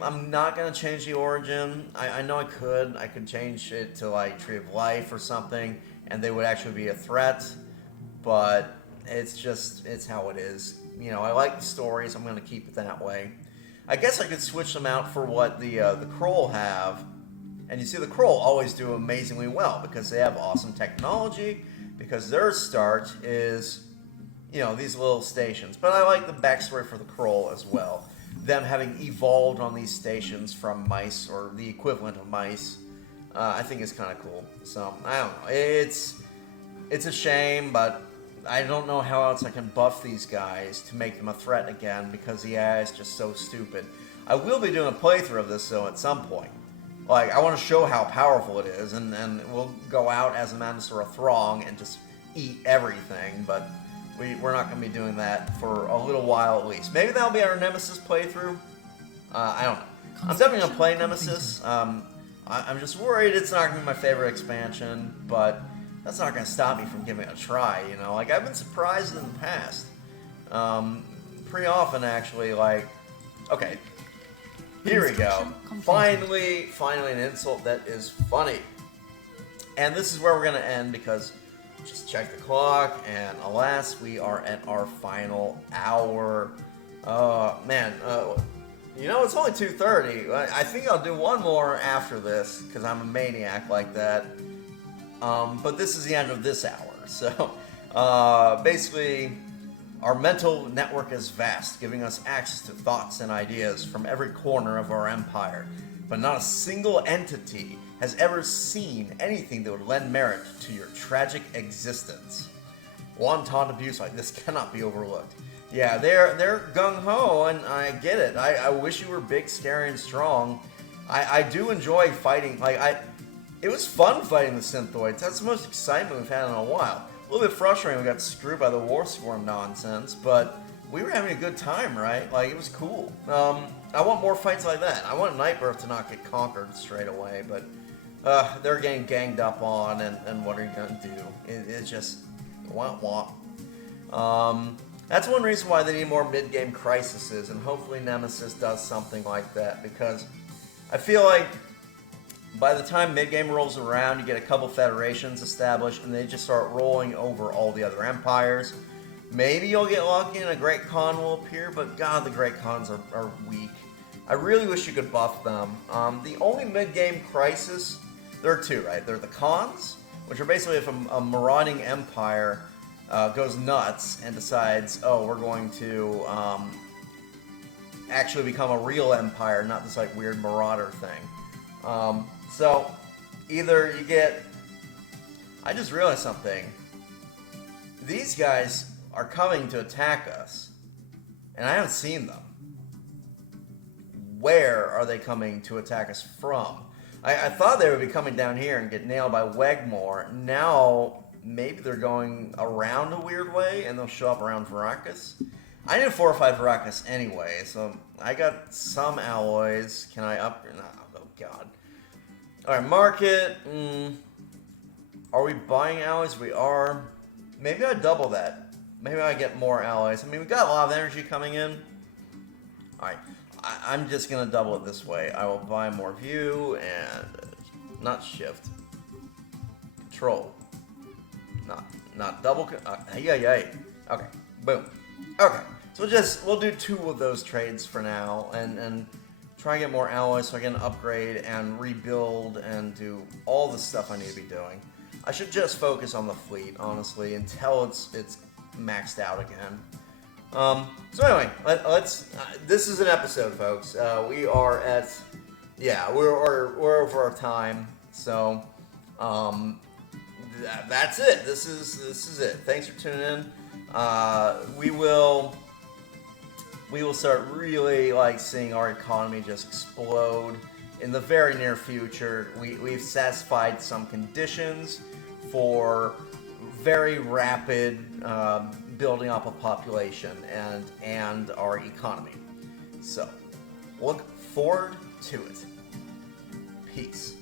I'm not going to change the origin. I know I could. I could change it to, like, Tree of Life or something, and they would actually be a threat. But it's how it is. I like the stories. I'm going to keep it that way. I guess I could switch them out for what the Kroll have. And you see, the Kroll always do amazingly well because they have awesome technology, because their start is, these little stations. But I like the backstory for the Kroll as well. Them having evolved on these stations from mice, or the equivalent of mice, I think is kind of cool. So, I don't know. It's a shame, but I don't know how else I can buff these guys to make them a threat again, because the AI is just so stupid. I will be doing a playthrough of this, though, at some point. Like, I want to show how powerful it is, and we'll go out as a Mantisaur Throng and just eat everything, but we're not going to be doing that for a little while at least. Maybe that'll be our Nemesis playthrough. I don't know. I'm definitely going to play Nemesis. I'm just worried it's not going to be my favorite expansion, but that's not going to stop me from giving it a try, Like, I've been surprised in the past. Pretty often, actually, like... Okay. Here we go. Finally an insult that is funny. And this is where we're going to end, because just check the clock, and alas, we are at our final hour. Man, it's only 2:30. I think I'll do one more after this, because I'm a maniac like that. But this is the end of this hour. So, basically, our mental network is vast, giving us access to thoughts and ideas from every corner of our empire. But not a single entity has ever seen anything that would lend merit to your tragic existence. Wanton abuse like this cannot be overlooked. Yeah, they're gung-ho, and I get it. I wish you were big, scary, and strong. I do enjoy fighting. It was fun fighting the Synthoids. That's the most excitement we've had in a while. A little bit frustrating we got screwed by the War Swarm nonsense, but we were having a good time, right? Like, it was cool. I want more fights like that. I want Nightbirth to not get conquered straight away, but they're getting ganged up on, and what are you going to do? It's just womp womp. That's one reason why they need more mid-game crises, and hopefully Nemesis does something like that, because I feel like by the time mid-game rolls around, you get a couple federations established, and they just start rolling over all the other empires. Maybe you'll get lucky and a Great Khan will appear, but God, the Great Khans are weak. I really wish you could buff them. The only mid-game crisis, there are two, right? There are the Khans, which are basically if a marauding empire goes nuts and decides, oh, we're going to actually become a real empire, not this like weird marauder thing. So either you get... I just realized something. These guys are coming to attack us, and I haven't seen them. Where are they coming to attack us from? I thought they would be coming down here and get nailed by Wegmore. Now, maybe they're going around a weird way, and they'll show up around Verakus. I need 4 or 5 Verakus anyway, so I got some alloys. Can I upgrade? No, oh, God. Alright, market. Are we buying alloys? We are. Maybe I double that. Maybe I get more alloys. I mean, we got a lot of energy coming in. Alright. I'm just going to double it this way. I will buy more view and... not shift. Control. Not double... Okay. Boom. Okay. So we'll do 2 of those trades for now. And try and get more alloys so I can upgrade and rebuild and do all the stuff I need to be doing. I should just focus on the fleet, honestly, until it's maxed out again. So anyway, let's. This is an episode, folks. We are at, we're over our time. So, that's it. This is it. Thanks for tuning in. We will start really seeing our economy just explode in the very near future. We've satisfied some conditions for very rapid building up a population and our economy. So, look forward to it. Peace.